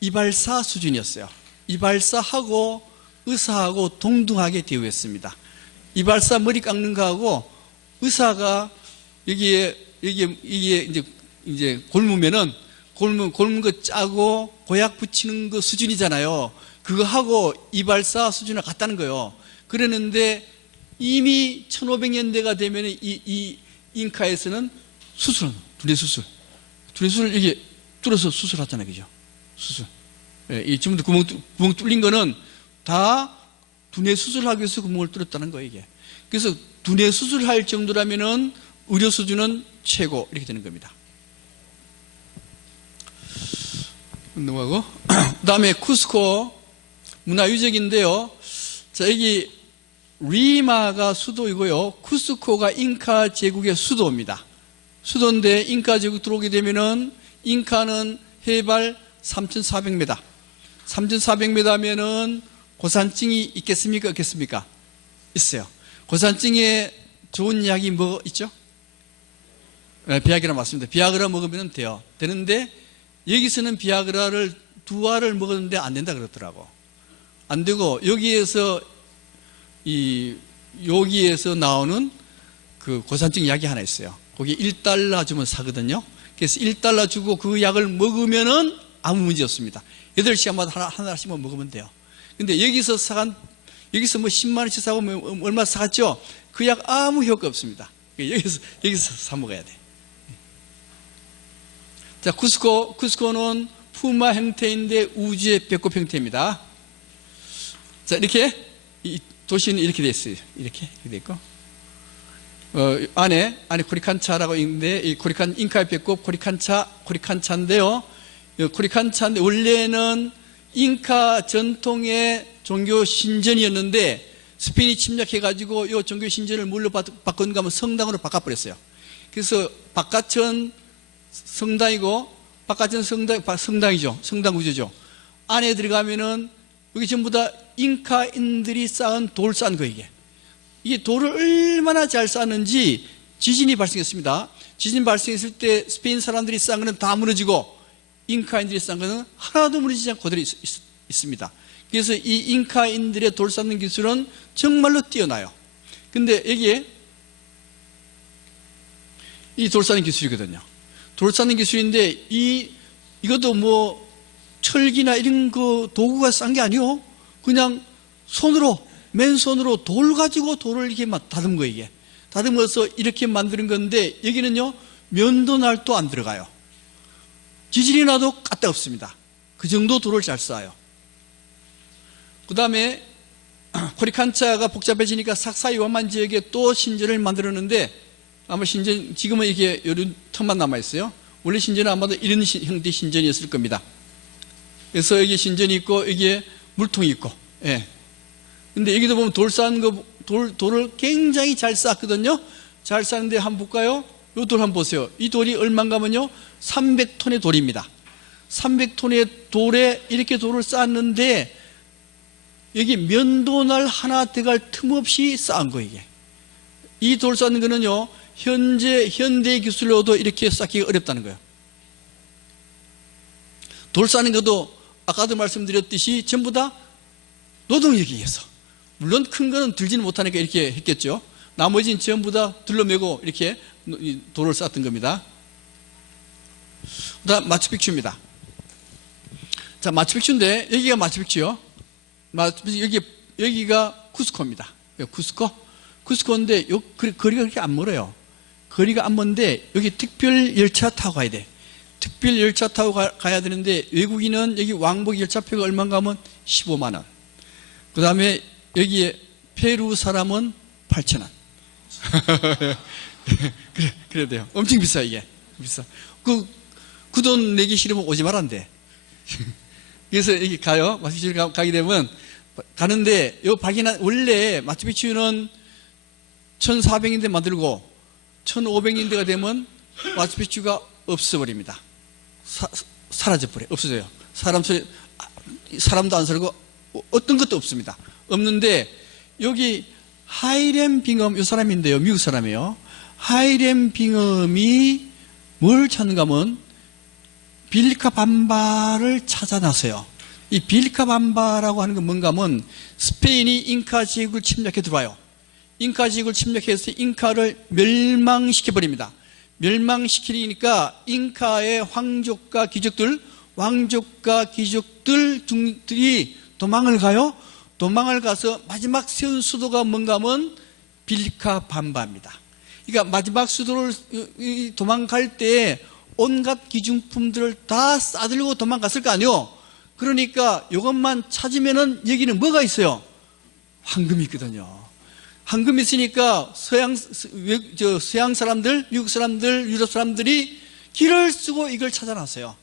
이발사 수준이었어요. 이발사하고 의사하고 동등하게 대우했습니다. 이발사 머리 깎는 거하고 의사가 이게 이제 골무면은 골문 거 짜고 고약 붙이는 거 수준이잖아요. 그거 하고 이발사 수준을 같다는 거예요. 그랬는데 이미 1500년대가 되면 이 잉카에서는 두뇌 수술 이게 뚫어서 수술하잖아요, 그죠? 수술. 예, 이 지금도 구멍 뚫린 거는 다 두뇌 수술하기 위해서 구멍을 뚫었다는 거예요, 이게. 그래서 두뇌 수술할 정도라면은 의료 수준은 최고 이렇게 되는 겁니다. 운동하고 그 다음에 쿠스코 문화유적인데요. 자, 여기 리마가 수도이고요. 쿠스코가 잉카 제국의 수도입니다. 수도인데 잉카 제국 들어오게 되면은 잉카는 해발 3,400m. 3,400m면은 고산증이 있겠습니까? 없겠습니까? 있어요. 고산증에 좋은 약이 뭐 있죠? 네, 비아그라 맞습니다. 비아그라 먹으면 돼요. 되는데 여기서는 비아그라를 2알을 먹었는데 안 된다 그러더라고. 안 되고 여기에서 나오는 그 고산증 약이 하나 있어요. 거기 $1 주면 사거든요. 그래서 $1 주고 그 약을 먹으면은 아무 문제 없습니다. 8시간마다 하나씩만 먹으면 돼요. 근데 여기서 뭐 10만 원씩 사고 얼마 사갔죠? 그 약 아무 효과 없습니다. 여기서 사 먹어야 돼. 자, 쿠스코는 푸마 형태인데 우주의 배꼽 형태입니다. 자, 이렇게 이 도시는 이렇게 돼 있어요. 이렇게 돼 있고 안에 코리칸차라고 있는데 이 코리칸 잉카의 배꼽 코리칸차인데요. 코리칸차인데 원래는 잉카 전통의 종교 신전이었는데 스페인이 침략해가지고 이 종교 신전을 뭘로 바꾼가 하면 성당으로 바꿔버렸어요. 그래서 바깥은 성당이고 바깥은 성당이죠. 성당 구조죠. 안에 들어가면은 여기 전부 다 잉카인들이 쌓은 돌 쌓은 거 이게 돌을 얼마나 잘 쌓았는지 지진이 발생했습니다. 지진 발생했을 때 스페인 사람들이 쌓은 거는 다 무너지고 잉카인들이 쌓은 거는 하나도 무너지지 않고 그대로 있습니다. 그래서 이 잉카인들의 돌 쌓는 기술은 정말로 뛰어나요. 근데 여기에 이 돌 쌓는 기술이거든요. 돌 쌓는 기술인데 이것도 뭐 철기나 이런 거 도구가 싼 게 아니요. 그냥 맨손으로 돌 가지고 돌을 이렇게 다듬은 거예요, 이게. 다듬어서 이렇게 만드는 건데 여기는요, 면도 날도 안 들어가요. 지진이 나도 까딱없습니다. 그 정도 돌을 잘 쌓아요. 그 다음에 코리칸차가 복잡해지니까 삭사이 완만 지역에 또 신전을 만들었는데 아마 지금은 이게 이런 틈만 남아있어요. 원래 신전은 아마도 이런 형태의 신전이었을 겁니다. 그래서 여기 신전이 있고 여기에 물통이 있고, 예. 근데 여기도 보면 돌 쌓은 돌을 굉장히 잘 쌓았거든요. 잘 쌓는데 한번 볼까요? 이 돌 한번 보세요. 이 돌이 얼마인가면요 300톤의 돌입니다. 300톤의 돌에 이렇게 돌을 쌓았는데 여기 면도날 하나 들어갈 틈 없이 쌓은 거예요. 이게 이 돌 쌓는 거는요 현대 기술로도 이렇게 쌓기가 어렵다는 거예요. 돌 쌓는 것도 아까도 말씀드렸듯이 전부 다 노동력에 의해서, 물론 큰 거는 들지는 못하니까 이렇게 했겠죠. 나머지는 전부 다 둘러매고 이렇게 돌을 쌓았던 겁니다. 그다음 마추픽추입니다. 자, 마추픽추인데 여기가 마추픽추요. 여기가 쿠스코입니다. 쿠스코인데 거리가 그렇게 안 멀어요. 거리가 안 먼데 여기 특별 열차 타고 가야 돼. 특별 열차 타고 가야 되는데 외국인은 여기 왕복 열차표가 얼마인가 하면 15만 원. 그 다음에 여기에 페루 사람은 8,000원. 그래야 돼요. 엄청 비싸, 이게. 비싸. 그 돈 내기 싫으면 오지 말란대. 그래서 여기 가요. 마추픽추 가게 되면 가는데, 원래 마추픽추는 1,400인데 만들고 1,500인데가 되면 마추픽추가 없어버립니다. 사라져버려요. 없어져요. 사람도 안 살고 어떤 것도 없습니다. 없는데 여기 하이렘 빙엄, 이 사람인데요. 미국 사람이에요. 하이렘 빙엄이 뭘 찾는가 하면 빌카 밤바를 찾아놨어요. 이 빌카 밤바라고 하는 건 뭔가 하면 스페인이 잉카 지역을 침략해 들어와요. 잉카 지역을 침략해서 잉카를 멸망시켜버립니다. 멸망시키니까 잉카의 왕족과 귀족들이 도망을 가요. 도망을 가서 마지막 세운 수도가 뭔가 하면 빌카 밤바입니다. 그러니까 마지막 수도를 도망갈 때 온갖 기중품들을 다 싸들고 도망갔을 거 아니에요. 그러니까 이것만 찾으면은 여기는 뭐가 있어요? 황금이 있거든요. 황금이 있으니까 서양 사람들, 미국 사람들, 유럽 사람들이 길을 쓰고 이걸 찾아놨어요.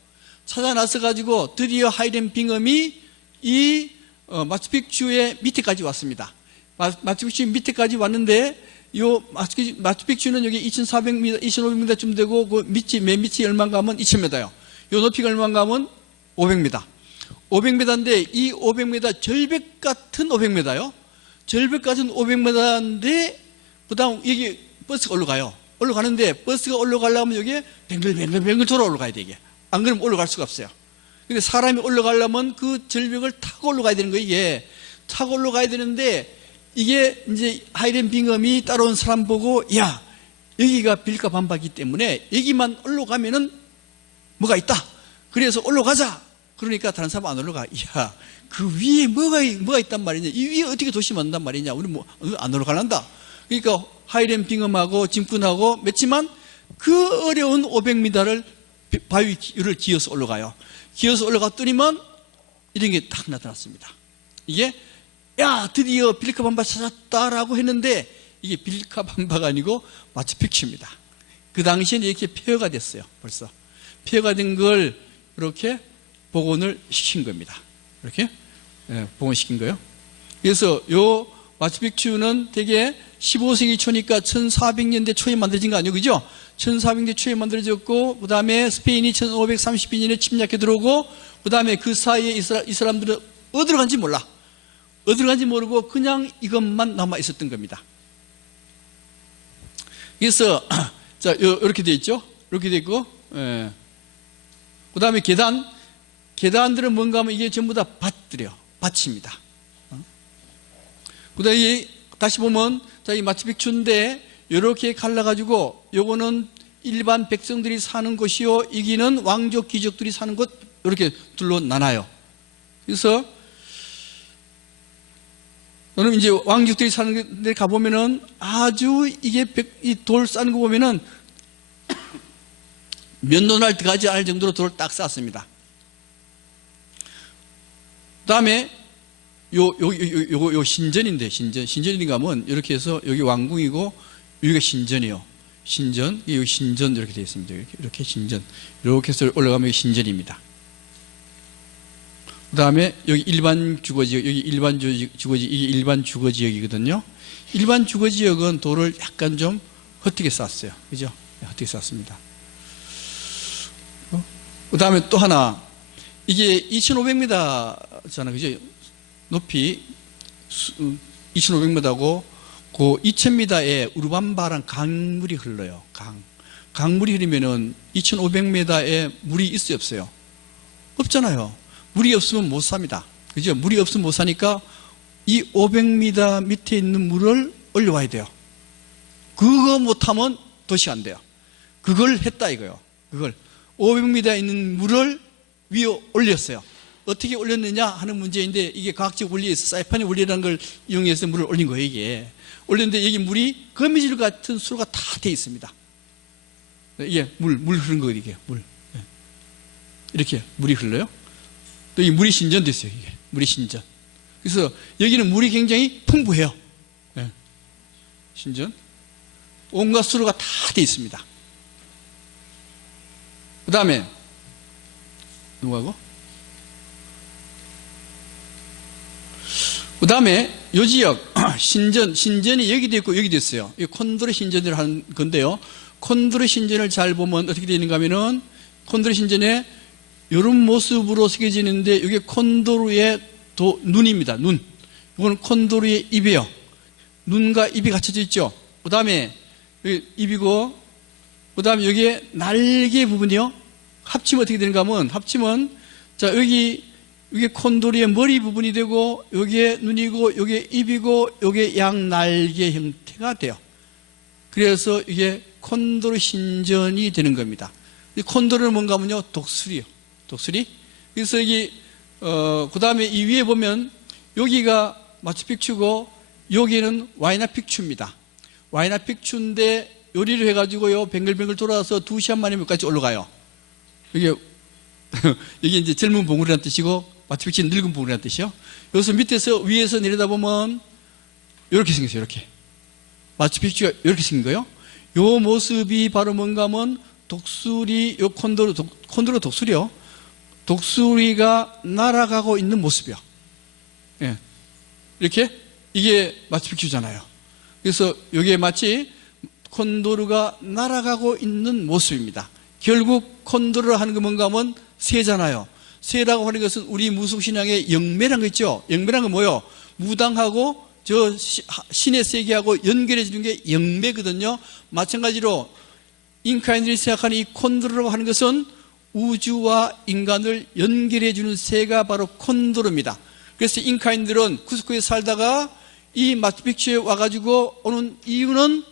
찾아놔서 가지고 드디어 하이렘 빙엄이 이 마추픽추의 밑에까지 왔습니다. 마추픽추 밑에까지 왔는데 요 마추픽추는 여기 2,400m, 2,500m쯤 되고 그 맨 밑이 얼마인가 하면 2,000m요. 요 높이가 얼마인가 하면 500m. 500m인데 이 500m 절벽 같은 500m요. 절벽 같은 500m인데 그다음 여기 버스가 올라가요. 올라가는데 버스가 올라가려면 여기에 뱅글뱅글 돌아 올라가야 돼. 이게 안 그러면 올라갈 수가 없어요. 근데 사람이 올라가려면 그 절벽을 타고 올라가야 되는 거예요. 이게 타고 올라가야 되는데 이게 이제 하이렘 빙엄이 따라온 사람 보고 야 여기가 빌카 밤바기 때문에 여기만 올라가면은 뭐가 있다. 그래서 올라가자. 그러니까 다른 사람 안 올라가. 야 그 위에 뭐가 있단 말이냐. 이 위에 어떻게 도시 만든단 말이냐. 우리 뭐 안 올라가란다. 그러니까 하이렘 빙엄하고 짐꾼하고 맺지만 그 어려운 500m를 바위 위를 기어서 올라가요. 기어서 올라갔더니만 이런 게 딱 나타났습니다. 이게 야 드디어 빌카 밤바 찾았다라고 했는데 이게 빌카 밤바가 아니고 마추픽추입니다. 그 당시에는 이렇게 폐허가 됐어요. 벌써 폐허가 된 걸 이렇게 복원을 시킨 겁니다. 이렇게 복원시킨 거예요. 그래서 요 마추픽추는 되게 15세기 초니까 1400년대 초에 만들어진 거 아니에요, 그죠? 1400년대 초에 만들어졌고 그 다음에 스페인이 1532년에 침략해 들어오고 그 다음에 그 사이에 이 사람들은 어디로 간지 몰라. 어디로 간지 모르고 그냥 이것만 남아 있었던 겁니다. 그래서 자 이렇게 돼 있죠. 이렇게 돼 있고 그 다음에 계단들은 뭔가 하면 이게 전부 다 밭입니다. 그 다음에 다시 보면 자, 이 마추픽추인데 이렇게 갈라가지고 요거는 일반 백성들이 사는 곳이요, 여기는 왕족 귀족들이 사는 곳, 이렇게 둘로 나눠요. 그래서 너는 이제 왕족들이 사는 데 가보면은 아주 이게 이 돌 쌓는 거 보면은 면도날 들어가지 않을 정도로 돌을 딱 쌓았습니다. 그 다음에 요 신전인데, 신전인가 하면 이렇게 해서 여기 왕궁이고 여기가 신전이요. 여기 신전 이렇게 되어 있습니다. 이렇게 신전. 이렇게 해서 올라가면 신전입니다. 그 다음에 여기 일반 주거지역, 여기 일반 주거지, 이게 일반 주거지역이거든요. 일반 주거지역은 돌을 약간 좀 헛되게 쌓았어요. 그죠? 어떻게 쌓습니다. 그 다음에 또 하나, 이게 2500m잖아요. 그죠? 높이 2500m고, 그 2000m에 우르반바란 강물이 흘러요. 강물이 흐르면은 2500m에 물이 있어요, 없어요? 없잖아요. 물이 없으면 못 삽니다. 그죠? 물이 없으면 못 사니까 이 500m 밑에 있는 물을 올려와야 돼요. 그거 못하면 도시가 안 돼요. 그걸 했다 이거요. 그걸 500m에 있는 물을 위에 올렸어요. 어떻게 올렸느냐 하는 문제인데, 이게 과학적 원리에서 사이판의 원리라는 걸 이용해서 물을 올린 거예요. 이게 올렸는데 여기 물이 거미줄 같은 수로가 다 돼 있습니다. 이게 물 흐르는 거예요. 이게 물 이렇게 물이 흘러요. 또 이 물이 신전됐어요. 이게 물이 신전. 그래서 여기는 물이 굉장히 풍부해요. 신전 온갖 수로가 다 돼 있습니다. 그 다음에 누구하고? 그 다음에 요 지역 신전이 여기도 있고 여기도 있어요. 이 콘도르 신전을 하는 건데요. 콘도르 신전을 잘 보면 어떻게 되는가 하면은, 콘도르 신전에 이런 모습으로 새겨지는데, 이게 콘도르의 눈입니다. 눈. 이거는 콘도르의 입이에요. 눈과 입이 갖춰져 있죠. 그 다음에 입이고, 그 다음에 여기에 날개 부분이요. 합치면 어떻게 되는가 하면, 자, 여기 콘도르의 머리 부분이 되고, 여기에 눈이고, 여기에 입이고, 여기에 양날개 형태가 돼요. 그래서 이게 콘도르 신전이 되는 겁니다. 이 콘도르는 뭔가 하면요, 독수리요. 독수리. 그래서 여기, 그 다음에 이 위에 보면, 여기가 마추픽추고, 여기는 와이나픽추입니다. 와이나픽추인데, 요리를 해가지고요, 뱅글뱅글 돌아서 2시간 만에 몇까지 올라가요. 이게 이제 젊은 봉우리라는 뜻이고, 마추픽추는 늙은 봉우리라는 뜻이요. 여기서 밑에서 위에서 내려다보면 이렇게 생겼어요. 이렇게 마추픽추가 이렇게 생긴 거예요. 요 모습이 바로 뭔가 하면 독수리, 요 콘도르 독수리요. 독수리가 날아가고 있는 모습이요. 예. 이렇게 이게 마추픽추잖아요. 그래서 이게 마치 콘도르가 날아가고 있는 모습입니다. 결국 콘도르를 하는 거 뭔가 하면 새잖아요. 새라고 하는 것은 우리 무속신앙의 영매란 거 있죠. 영매란 건 뭐예요? 무당하고 저 신의 세계하고 연결해 주는 게 영매거든요. 마찬가지로 잉카인들이 생각하는 이 콘도르라고 하는 것은 우주와 인간을 연결해 주는 새가 바로 콘도르입니다. 그래서 잉카인들은 쿠스코에 살다가 이 마추픽추에 와가지고 오는 이유는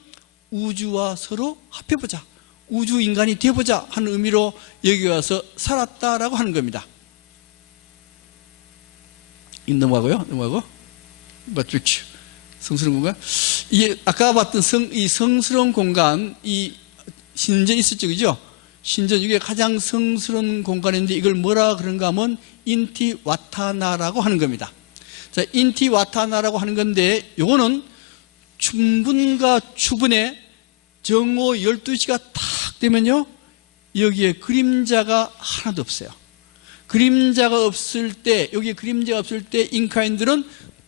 우주와 서로 합해보자, 우주 인간이 되어보자 하는 의미로 여기 와서 살았다라고 하는 겁니다. 넘어가고 마추픽추 성스러운 공간. 이게 아까 봤던 이 성스러운 공간, 이 신전 있었죠, 그죠? 신전 이게 가장 성스러운 공간인데, 이걸 뭐라 그런가 하면 인티와타나라고 하는 겁니다. 자, 인티와타나라고 하는 건데, 요거는 춘분과 추분에 정오 12시가 탁 되면요, 여기에 그림자가 하나도 없어요. 그림자가 없을 때, 여기에 그림자가 없을 때 잉카인들은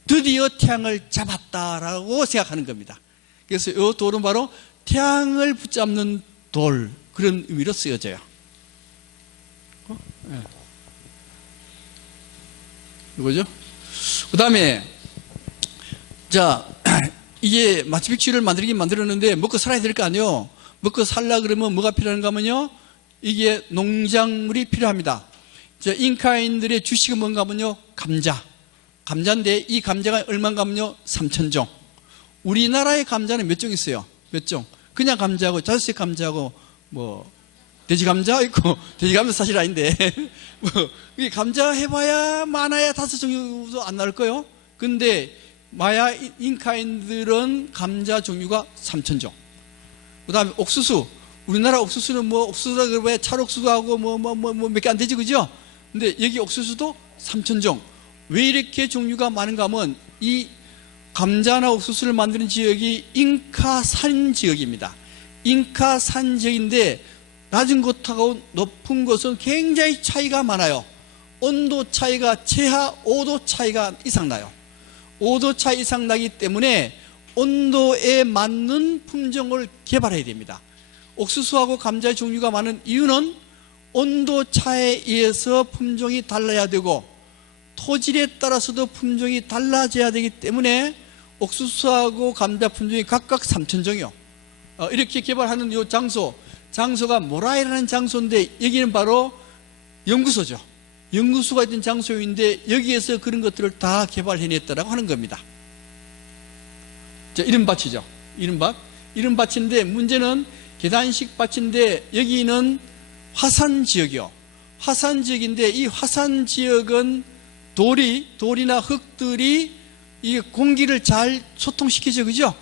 드디어 태양을 잡았다라고 생각하는 겁니다. 그래서 이 돌은 바로 태양을 붙잡는 돌, 그런 의미로 쓰여져요. 네. 이거죠? 그 다음에, 자, 이게 마추픽추를 만들었는데 먹고 살아야 될 거 아니에요. 먹고 살라 그러면 뭐가 필요한가 하면요, 이게 농작물이 필요합니다. 자, 잉카인들의 주식은 뭔가 하면요, 감자인데 이 감자가 얼마인가 하면요, 3,000종. 우리나라의 감자는 몇 종 있어요? 몇 종? 그냥 감자하고 자색 감자하고 뭐 돼지 감자 있고, 돼지 감자 사실 아닌데 뭐 감자 해봐야 많아야 5종류도 안 나올 거예요. 근데 마야 잉카인들은 감자 종류가 3,000종. 그 다음에 옥수수, 우리나라 옥수수는 뭐 옥수수라 그러면 찰옥수수 하고 몇 개 안 되지, 그죠? 근데 여기 옥수수도 3,000종. 왜 이렇게 종류가 많은가 하면, 이 감자나 옥수수를 만드는 지역이 잉카산 지역입니다. 잉카산 지역인데 낮은 곳하고 높은 곳은 굉장히 차이가 많아요. 온도 차이가 최하 5도 차이가 이상 나요. 5도 차이 이상 나기 때문에 온도에 맞는 품종을 개발해야 됩니다. 옥수수하고 감자의 종류가 많은 이유는 온도 차에 의해서 품종이 달라야 되고 토질에 따라서도 품종이 달라져야 되기 때문에 옥수수하고 감자 품종이 각각 3,000종이요. 이렇게 개발하는 이 장소가 모라이라는 장소인데 여기는 바로 연구소죠. 연구소가 있던 장소인데 여기에서 그런 것들을 다 개발해냈다라고 하는 겁니다. 자, 이런 밭이죠. 이런 밭인데 문제는 계단식 밭인데 여기는 화산 지역이요. 화산 지역인데 이 화산 지역은 돌이나 흙들이 이 공기를 잘 소통시키죠. 그죠?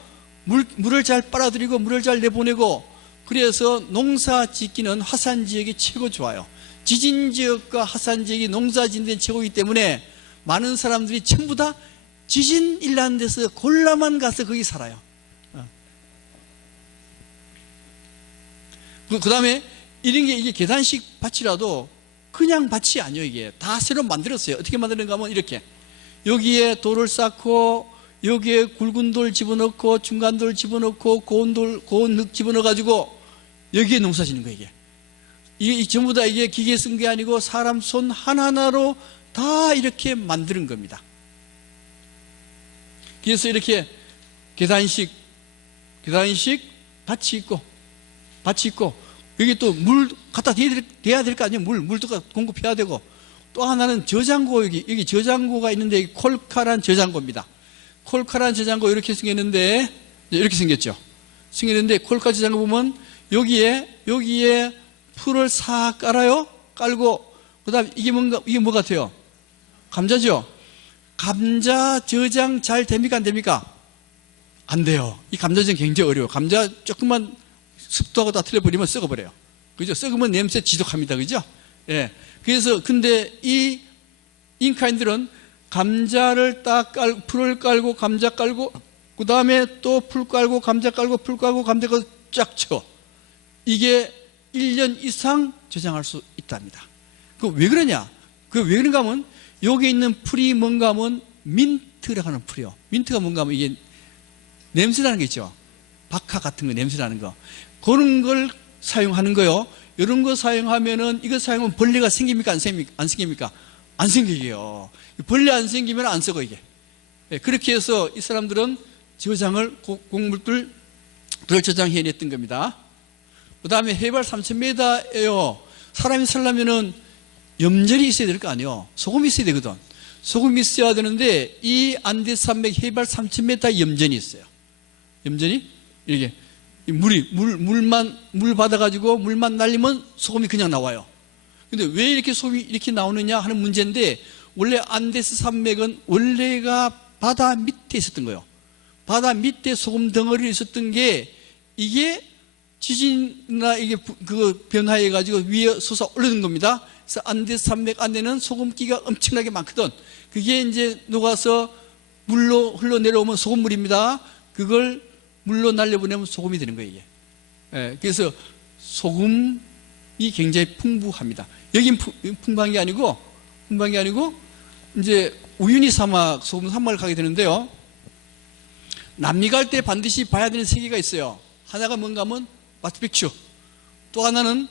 물을 잘 빨아들이고 물을 잘 내보내고 그래서 농사 짓기는 화산 지역이 최고 좋아요. 지진 지역과 화산 지역이 농사 짓는 데 최고이기 때문에 많은 사람들이 전부 다 지진 일나는 데서 골라만 가서 거기 살아요. 그 다음에 이런 게 이게 계단식 밭이라도 그냥 밭이 아니에요. 이게 다 새로 만들었어요. 어떻게 만드는가 하면 이렇게 여기에 돌을 쌓고 여기에 굵은 돌 집어넣고 중간 돌 집어넣고 고운 흙 집어넣어 가지고 여기에 농사 짓는 거예요. 이게 전부 다 이게 기계 쓴 게 아니고 사람 손 하나하나로 다 이렇게 만드는 겁니다. 그래서 이렇게 계단식 밭이 있고 여기 또 물 갖다 대야 될 거 아니에요. 물도 공급해야 되고 또 하나는 저장고 여기 저장고가 있는데 콜카란 저장고입니다. 콜카란 저장고 이렇게 생겼는데 이렇게 생겼는데 콜카 저장고 보면 여기에 풀을 싹 깔아요. 깔고 그다음 이게 뭐 같아요? 감자죠. 감자 저장 잘 됩니까 안 됩니까? 안 돼요. 이 감자 저장 굉장히 어려워요. 감자 조금만 습도하고 다 틀려버리면 썩어버려요. 그죠? 썩으면 냄새 지독합니다. 그죠? 예. 그래서 근데 이 인카인들은 감자를 풀을 깔고 감자 깔고 그 다음에 또 풀 깔고 감자 깔고 풀 깔고 감자 깔고 쫙 쳐. 이게 1년 이상 저장할 수 있답니다. 그 왜 그러냐? 그 왜 그런가 하면 여기 있는 풀이 뭔가 하면 민트라고 하는 풀이요. 민트가 뭔가 하면 이게 냄새나는 게 있죠. 박하 같은 거 냄새나는 거. 그런 걸 사용하는 거요. 이런 거 사용하면은 이거 사용하면 벌레가 생깁니까? 안 생깁니까? 안 생기게요. 벌레 안 생기면 안 썩어 이게. 그렇게 해서 이 사람들은 저장을 곡물들을 저장해냈던 겁니다. 그 다음에 해발 3,000m예요. 사람이 살려면은 염전이 있어야 될 거 아니에요. 소금이 있어야 되거든. 소금이 있어야 되는데 이 안데스 산맥 해발 3,000m 염전이 있어요. 염전이 이렇게 물 받아가지고 물만 날리면 소금이 그냥 나와요. 근데 왜 이렇게 소금이 이렇게 나오느냐 하는 문제인데 원래 안데스 산맥은 원래가 바다 밑에 있었던 거예요. 바다 밑에 소금 덩어리 있었던 게 이게 지진이나 이게 그 변화해 가지고 위에 솟아 오르는 겁니다. 그래서 안데스 산맥 안에는 소금기가 엄청나게 많거든. 그게 이제 녹아서 물로 흘러 내려오면 소금물입니다. 그걸 물로 날려보내면 소금이 되는 거예요, 이게. 예, 그래서 소금이 굉장히 풍부합니다. 여긴 풍부한 게 아니고, 이제 우유니 사막, 소금 사막을 가게 되는데요. 남미 갈 때 반드시 봐야 되는 세 개가 있어요. 하나가 뭔가 하면 마추픽추. 또 하나는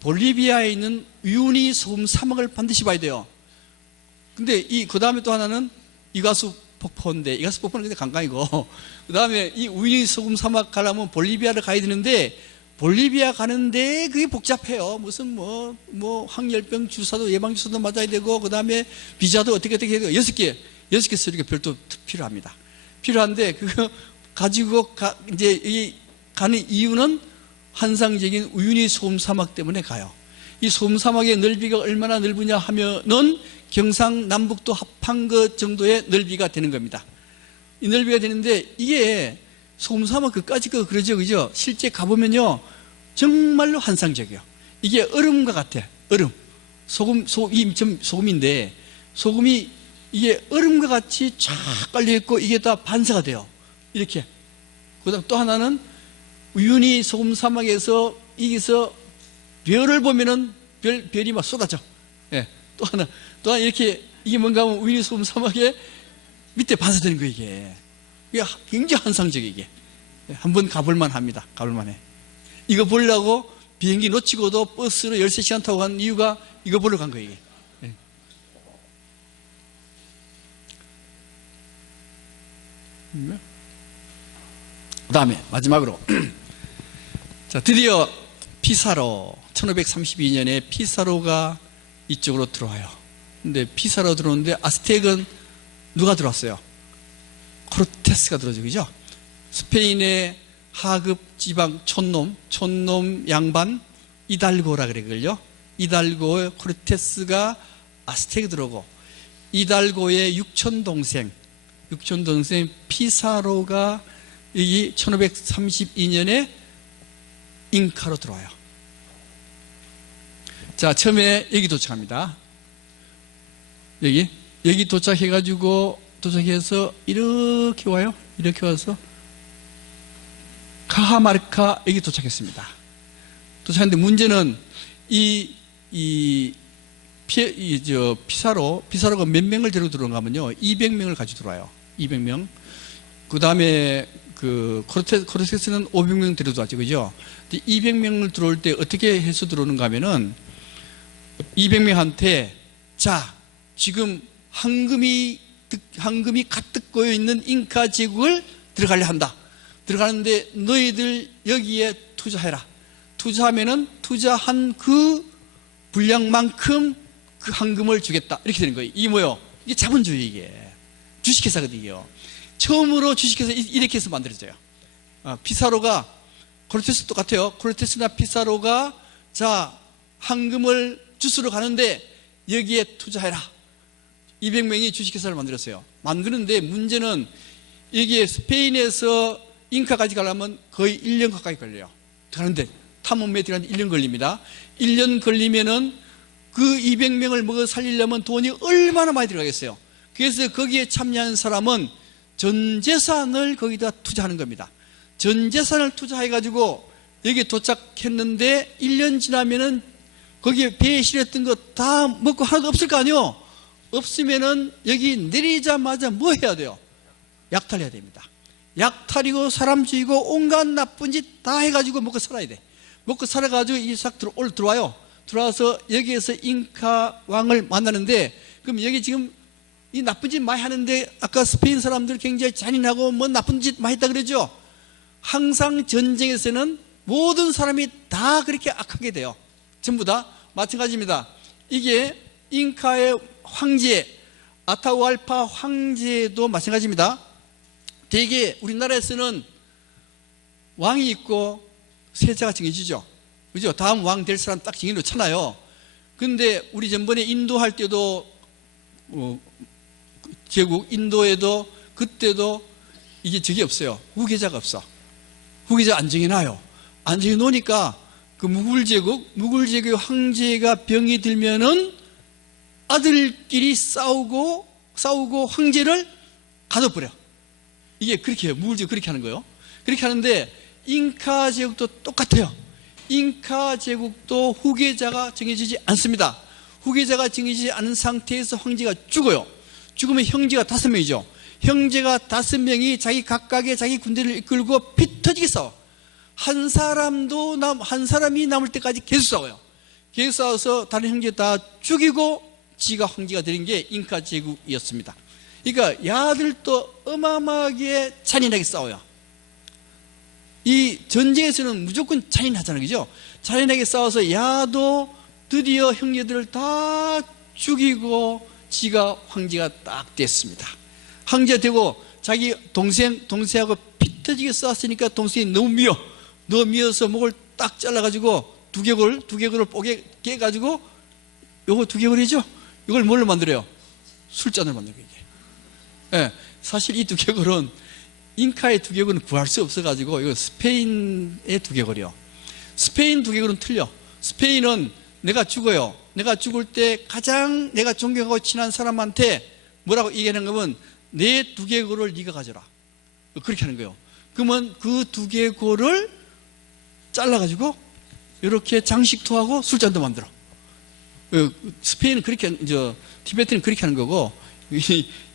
볼리비아에 있는 우유니 소금 사막을 반드시 봐야 돼요. 근데 그 다음에 또 하나는 이과수 폭포인데 이과수 폭포는 근데 관광이고 그 다음에 이 우유니 소금 사막 가려면 볼리비아를 가야 되는데 볼리비아 가는데 그게 복잡해요. 무슨 항열병 주사도 예방 주사도 맞아야 되고 그 다음에 비자도 어떻게 해야 되고 6개 서류가 별도 필요합니다. 필요한데 그거 가지고 이제 가는 이유는 환상적인 우유니 소금 사막 때문에 가요. 이 소금 사막의 넓이가 얼마나 넓으냐 하면은 경상남북도 합한 것 정도의 넓이가 되는 겁니다. 이 넓이가 되는데 이게 소금 사막 그까지 그러죠, 그죠? 실제 가보면요 정말로 환상적이에요. 이게 얼음과 같아. 얼음. 소금인데 소금이 이게 얼음과 같이 쫙 깔려 있고 이게 다 반사가 돼요. 이렇게. 그다음 또 하나는 우유니 소금 사막에서 여기서 별을 보면은 별이 막 쏟아져. 예. 또 하나 이렇게 이게 뭔가 하면 우유니 소금 사막에 밑에 반사되는 거예요, 이게. 이게 굉장히 환상적이에요, 이게. 한번 가볼만 합니다. 가볼만 해. 이거 보려고 비행기 놓치고도 버스로 13시간 타고 간 이유가 이거 보러 간 거예요. 그 다음에 마지막으로 자, 드디어 피사로 1532년에 피사로가 이쪽으로 들어와요. 근데 피사로 들어오는데 아스텍은 누가 들어왔어요? 코르테스가 들어오죠. 그죠? 스페인의 하급 지방 촌놈 양반 이달고라 그러걸요. 이달고의 코르테스가 아스텍에 들어오고 이달고의 육촌 동생 피사로가 여기 1532년에 잉카로 들어와요. 자, 처음에 여기 도착합니다. 여기 도착해서 이렇게 와요. 이렇게 와서 카하마르카 여기 도착했습니다. 문제는 피사로가 몇 명을 데리고 들어온가 하면요, 200명을 가지고 들어와요. 200명. 그 다음에 코르테스는 500명 데리고 들어왔죠. 그죠? 200명을 들어올 때 어떻게 해서 들어오는가 하면은 200명한테 자, 지금 황금이 가득 고여 있는 잉카 제국을 들어가려 한다. 들어가는데 너희들 여기에 투자해라. 투자하면은 투자한 그 분량만큼 그 황금을 주겠다. 이렇게 되는 거예요. 이게 뭐요? 이게 자본주의, 이게 주식회사거든요. 처음으로 주식회사 이렇게 해서 만들어져요. 피사로가 코르테스 똑같아요. 코르테스나 피사로가 자, 황금을 주스러 가는데 여기에 투자해라. 200명이 주식회사를 만들었어요. 만드는데 문제는 여기에 스페인에서 잉카까지 가려면 거의 1년 가까이 걸려요. 가는데 탐험에 들어가는데 1년 걸립니다. 1년 걸리면은 그 200명을 먹어 살리려면 돈이 얼마나 많이 들어가겠어요. 그래서 거기에 참여한 사람은 전 재산을 거기다 투자하는 겁니다. 전 재산을 투자해가지고 여기 도착했는데 1년 지나면은 거기에 배에 실었던 거 다 먹고 하나도 없을 거 아니요? 없으면은 여기 내리자마자 뭐 해야 돼요? 약탈해야 됩니다. 약탈이고 사람 죽이고 온갖 나쁜 짓 다 해가지고 먹고 살아야 돼. 먹고 살아가지고 이삭 들어와요. 들어와서 여기에서 잉카 왕을 만나는데, 그럼 여기 지금 이 나쁜 짓 많이 하는데 아까 스페인 사람들 굉장히 잔인하고 뭐 나쁜 짓 많이 했다 그러죠? 항상 전쟁에서는 모든 사람이 다 그렇게 악하게 돼요. 전부 다 마찬가지입니다. 이게 잉카의 황제 아타우알파 황제도 마찬가지입니다. 대개 우리나라에서는 왕이 있고 세자가 정해지죠. 그죠? 다음 왕 될 사람 딱 정해놓잖아요. 근데 우리 전번에 인도할 때도 제국 인도에도 그때도 이게 적이 없어요. 후계자가 없어. 후계자 안 정해놔요. 안 정해놓으니까 그 무굴제국의 황제가 병이 들면은 아들끼리 싸우고 황제를 가둬버려. 이게 그렇게 해요. 무굴제국 그렇게 하는 거예요. 그렇게 하는데 잉카 제국도 똑같아요. 잉카 제국도 후계자가 정해지지 않습니다. 후계자가 정해지지 않은 상태에서 황제가 죽어요. 죽으면 형제가 5명이죠. 형제가 5명이 자기 각각의 자기 군대를 이끌고 피 터지게 싸워. 한 사람이 남을 때까지 계속 싸워요. 계속 싸워서 다른 형제 다 죽이고 지가 황제가 되는 게 잉카 제국이었습니다. 그러니까 야들도 어마어마하게 잔인하게 싸워요. 이 전쟁에서는 무조건 잔인하잖아요. 그죠? 잔인하게 싸워서 야도 드디어 형제들을 다 죽이고 지가 황제가 딱 됐습니다. 황제가 되고 자기 동생하고 피 터지게 싸웠으니까 동생이 너무 미워서 목을 딱 잘라가지고 두개골을 뽀개 깨가지고 요거 두개골이죠? 이걸 뭘로 만들어요? 술잔을 만들고 이게. 예, 사실 이 두개골은 잉카의 두개골은 구할 수 없어가지고 이거 스페인의 두개골이요. 스페인 두개골은 틀려. 스페인은 내가 죽어요. 내가 죽을 때 가장 내가 존경하고 친한 사람한테 뭐라고 얘기하는 거면 내 두개골을 네가 가져라. 그렇게 하는 거예요. 그러면 그 두개골을 잘라가지고 이렇게 장식도 하고 술잔도 만들어. 스페인은 그렇게, 티베트는 그렇게 하는 거고,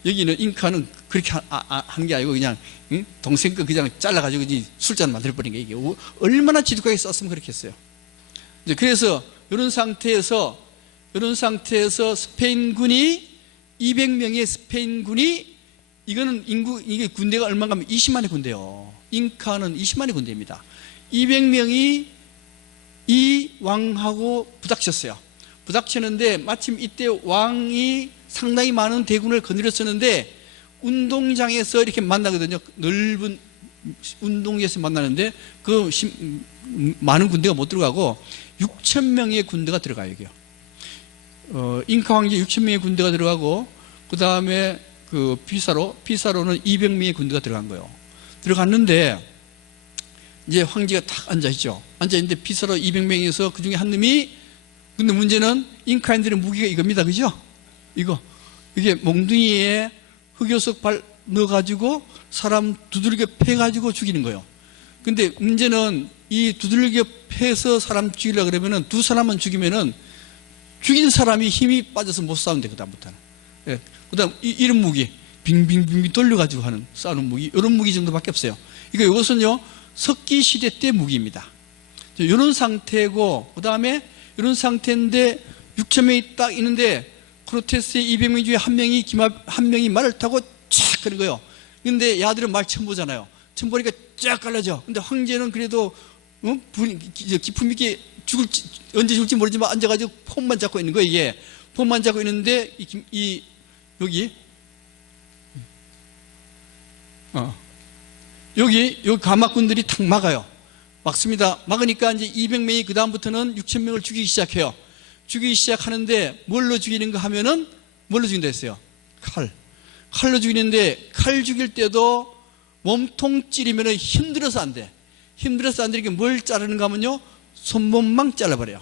여기는 잉카는 그렇게 한 게 아니고 그냥 동생 거 그냥 잘라가지고 술잔 만들어버린 게 이게 얼마나 지독하게 썼으면 그렇게 했어요. 그래서 이런 상태에서 스페인군이 200명의 스페인군이 이거는 이게 군대가 얼마가 하면 20만의 군대요. 잉카는 20만의 군대입니다. 200명이 이 왕하고 부닥쳤어요. 부닥쳤는데 마침 이때 왕이 상당히 많은 대군을 거느렸었는데 운동장에서 이렇게 만나거든요. 넓은 운동장에서 만나는데 그 많은 군대가 못 들어가고 6,000명의 군대가 들어가요. 여기요. 잉카 황제 6,000명의 군대가 들어가고 그 다음에 그 피사로는 200명의 군대가 들어간 거예요. 들어갔는데 이제 황제가 탁 앉아있죠. 앉아있는데 피사로 200명에서 그 중에 한 놈이, 근데 문제는 잉카인들의 무기가 이겁니다. 그죠? 이게 몽둥이에 흑요석 넣어가지고 사람 두들겨 패가지고 죽이는 거예요. 근데 문제는 이 두들겨 패서 사람 죽이려고 그러면은 두 사람만 죽이면은 죽인 사람이 힘이 빠져서 못 싸운대, 그다음부터는. 예. 그 다음, 이런 무기, 빙빙빙 돌려가지고 하는 싸우는 무기, 이런 무기 정도밖에 없어요. 이것은요, 석기시대 때 무기입니다. 이런 상태고, 그 다음에 이런 상태인데 6,000명이 딱 있는데 크로테스의 200명 중에 한 명이 말을 타고 쫙 가는 거예요. 근데 야들은 말 처음 보잖아요. 처음 보니까 쫙 갈라져. 근데 황제는 그래도 기품 있게 언제 죽을지 모르지만 앉아가지고 폼만 잡고 있는 거예요. 이게 폼만 잡고 있는데 여기 가마꾼들이 탁 막아요. 막습니다. 막으니까 이제 200명이 그 다음부터는 6,000명을 죽이기 시작해요. 죽이기 시작하는데 뭘로 죽이는가 하면은 뭘로 죽인다 했어요? 칼로 죽이는데 칼 죽일 때도 몸통 찌르면 힘들어서 안 돼. 힘들어서 안 되니까 뭘 자르는가 하면요, 손목만 잘라버려요.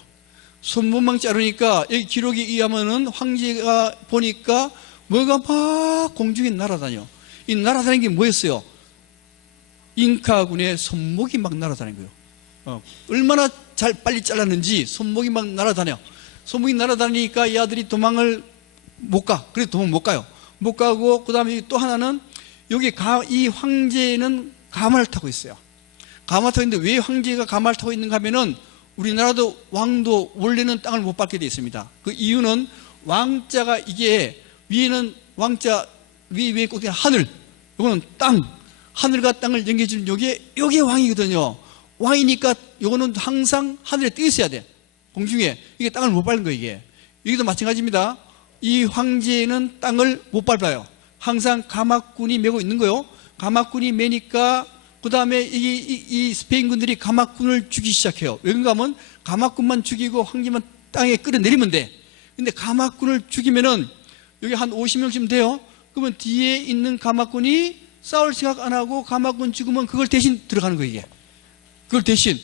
손목만 자르니까 여기 기록에 의하면은 황제가 보니까 뭐가 막 공중에 날아다녀. 이 날아다니는 게 뭐였어요? 잉카군의 손목이 막 날아다니는 거예요. 얼마나 빨리 잘랐는지 손목이 막 날아다녀. 손목이 날아다니니까 이 아들이 도망을 못 가. 그래도 도망 못 가요. 못 가고, 그 다음에 또 하나는 이 황제는 가마를 타고 있어요. 가마 타고 있는데 왜 황제가 가마를 타고 있는가 하면은 우리나라도 왕도 원래는 땅을 못 밟게 되어 있습니다. 그 이유는 왕자가 이게 위에는 왕자, 위에 꼭 하늘, 이거는 땅, 하늘과 땅을 연결해주는 요게 왕이거든요. 왕이니까 요거는 항상 하늘에 떠 있어야 돼. 공중에. 이게 땅을 못 밟는 거예요, 이게. 여기도 마찬가지입니다. 이 황제는 땅을 못 밟아요. 항상 가마꾼이 메고 있는 거예요. 가마꾼이 메니까 그 다음에 이 스페인군들이 가마꾼을 죽이기 시작해요. 왜 그런가 하면 가마꾼만 죽이고 황제만 땅에 끌어내리면 돼. 근데 가마꾼을 죽이면은 여기 한 50명쯤 돼요. 그러면 뒤에 있는 가마꾼이 싸울 생각 안 하고 가마꾼 죽으면 그걸 대신 들어가는 거예요, 이게. 그걸 대신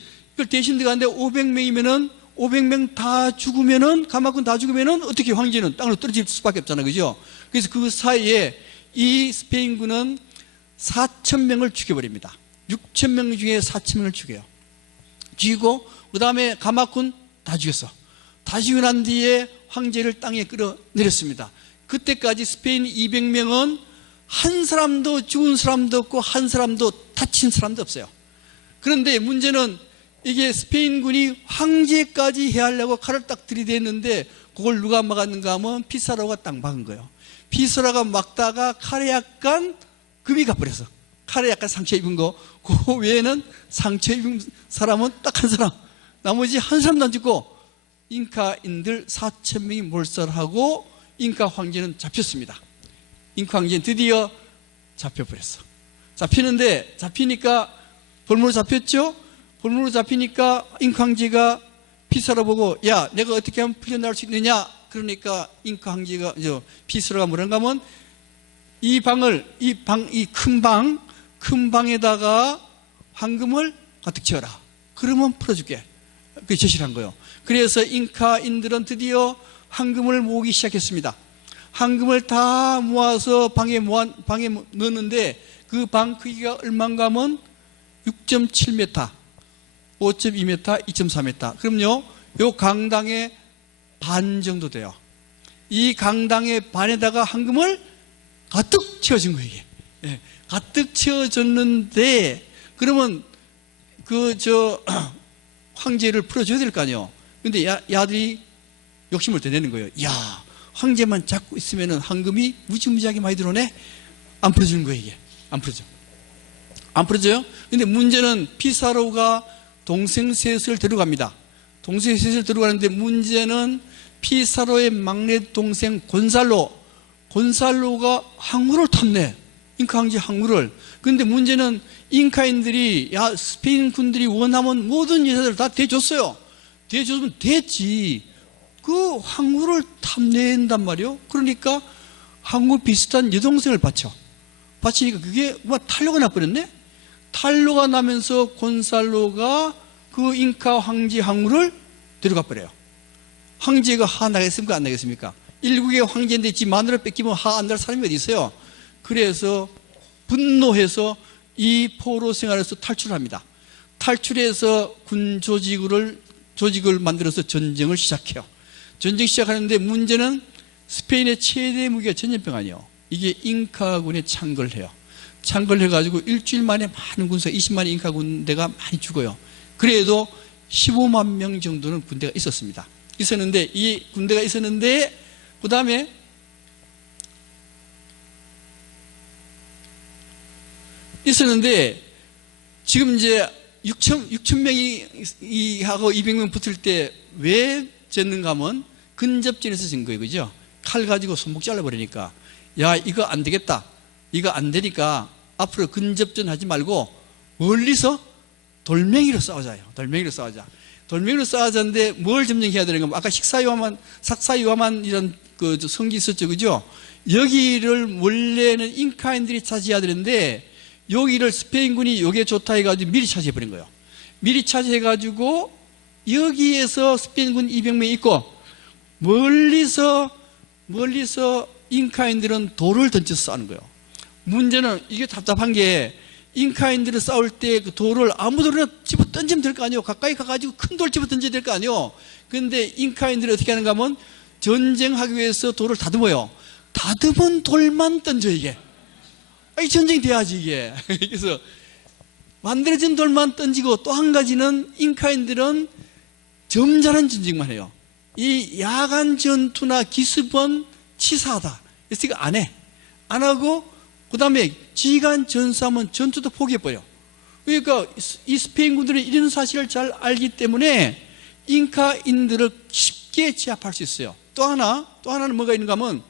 들어가는데 500명이면은 500명 다 죽으면은, 가마꾼 다 죽으면은 어떻게 황제는 땅으로 떨어질 수밖에 없잖아요. 그죠? 그래서 그 사이에 이 스페인군은 4,000명을 죽여버립니다. 6,000명 중에 4,000명을 죽여요. 죽이고, 그 다음에 가마꾼 다 죽였어. 다 죽이고 난 뒤에 황제를 땅에 끌어내렸습니다. 그때까지 스페인 200명은 한 사람도 죽은 사람도 없고 한 사람도 다친 사람도 없어요. 그런데 문제는 이게 스페인군이 황제까지 해하려고 칼을 딱 들이댔는데 그걸 누가 막았는가 하면 피사로가 딱 막은 거예요. 피사로가 막다가 칼에 약간 금이 가버렸어. 칼에 약간 상처 입은 거. 그 외에는 상처 입은 사람은 딱 한 사람. 나머지 한 사람도 안 죽고 잉카인들 4,000명이 몰살하고 잉카 황제는 잡혔습니다. 잉카 황제는 드디어 잡혀버렸어. 잡히니까 볼모로 잡혔죠? 볼모로 잡히니까 잉카 황제가 피사로 보고, 야, 내가 어떻게 하면 풀려나올 수 있느냐? 그러니까 잉카 황제가, 피사로가 뭐란가 하면 이 큰 방에다가 황금을 가득 채워라. 그러면 풀어줄게. 그게 제시를 한 거예요. 그래서 잉카인들은 드디어 황금을 모으기 시작했습니다. 황금을 다 모아서 방에 넣었는데 그 방 크기가 얼마인가 하면 6.7m, 5.2m, 2.4m. 그럼요, 요 강당의 반 정도 돼요. 이 강당의 반에다가 황금을 가득 채워진 거예요, 이게. 예, 가득 채워졌는데, 그러면 황제를 풀어줘야 될 거 아니에요. 근데 야들이 욕심을 더 내는 거예요. 야, 황제만 잡고 있으면은 황금이 무지무지하게 많이 들어오네? 안 풀어주는 거예요, 이게. 안 풀어져. 안 풀어져요? 근데 문제는 피사로가 동생 셋을 데려갑니다. 동생 셋을 데려가는데 문제는 피사로의 막내 동생 곤살로가 항구를 탔네. 잉카 황제 항구를. 그런데 문제는 잉카인들이, 스페인 군들이 원하면 모든 여자들 다 대줬어요. 대줬으면 됐지. 그 항구를 탐내한단 말이요. 그러니까 항구 비슷한 여동생을 바치니까 그게 탄로가 나버렸네. 탄로가 나면서 곤살로가 그 잉카 황제 항구를 데려가 버려요. 황제가 하 나겠습니까? 안 나겠습니까? 일국의 황제인데 지 마누라 뺏기면 하 안 날 사람이 어디 있어요? 그래서 분노해서 이 포로 생활에서 탈출합니다. 탈출해서 군 조직을 만들어서 전쟁을 시작해요. 전쟁 시작하는데 문제는 스페인의 최대 무기가 전염병 아니에요. 이게 잉카군에 창궐을 해요. 창궐해가지고 일주일 만에 많은 군사, 20만의 잉카 군대가 많이 죽어요. 그래도 15만 명 정도는 군대가 있었습니다. 이 군대가 있었는데, 그 다음에 지금 이제 6천 명이 하고 200명 붙을 때 왜 졌는가 하면 근접전에서 진 거예요. 그죠? 칼 가지고 손목 잘라버리니까, 야, 이거 안 되겠다. 이거 안 되니까 앞으로 근접전 하지 말고 멀리서 돌멩이로 싸우자요. 돌멩이로 싸우자는데 뭘 점령해야 되는가? 아까 삭사유아만 이런 성기 있었죠. 그죠? 여기를 원래는 잉카인들이 차지해야 되는데, 여기를 스페인군이 요게 좋다 해가지고 미리 차지해버린 거예요. 미리 차지해가지고 여기에서 스페인군 200명이 있고, 멀리서 잉카인들은 돌을 던져서 싸우는 거예요. 문제는 이게 답답한 게, 잉카인들은 싸울 때 그 돌을 아무 돌이나 집어 던지면 될 거 아니에요. 가까이 가가지고 큰 돌 집어 던져야 될 거 아니에요. 그런데 잉카인들이 어떻게 하는가 하면 전쟁하기 위해서 돌을 다듬어요. 다듬은 돌만 던져, 이게. 이 전쟁이 돼야지, 이게. 그래서 만들어진 돌만 던지고, 또 한 가지는 잉카인들은 점잖은 전쟁만 해요. 이 야간 전투나 기습은 치사하다. 그래서 이거 안 해. 안 하고, 그 다음에 지간 전사하면 전투도 포기해버려. 그러니까 이 스페인 군들은 이런 사실을 잘 알기 때문에 잉카인들을 쉽게 제압할 수 있어요. 또 하나는 뭐가 있는가 하면,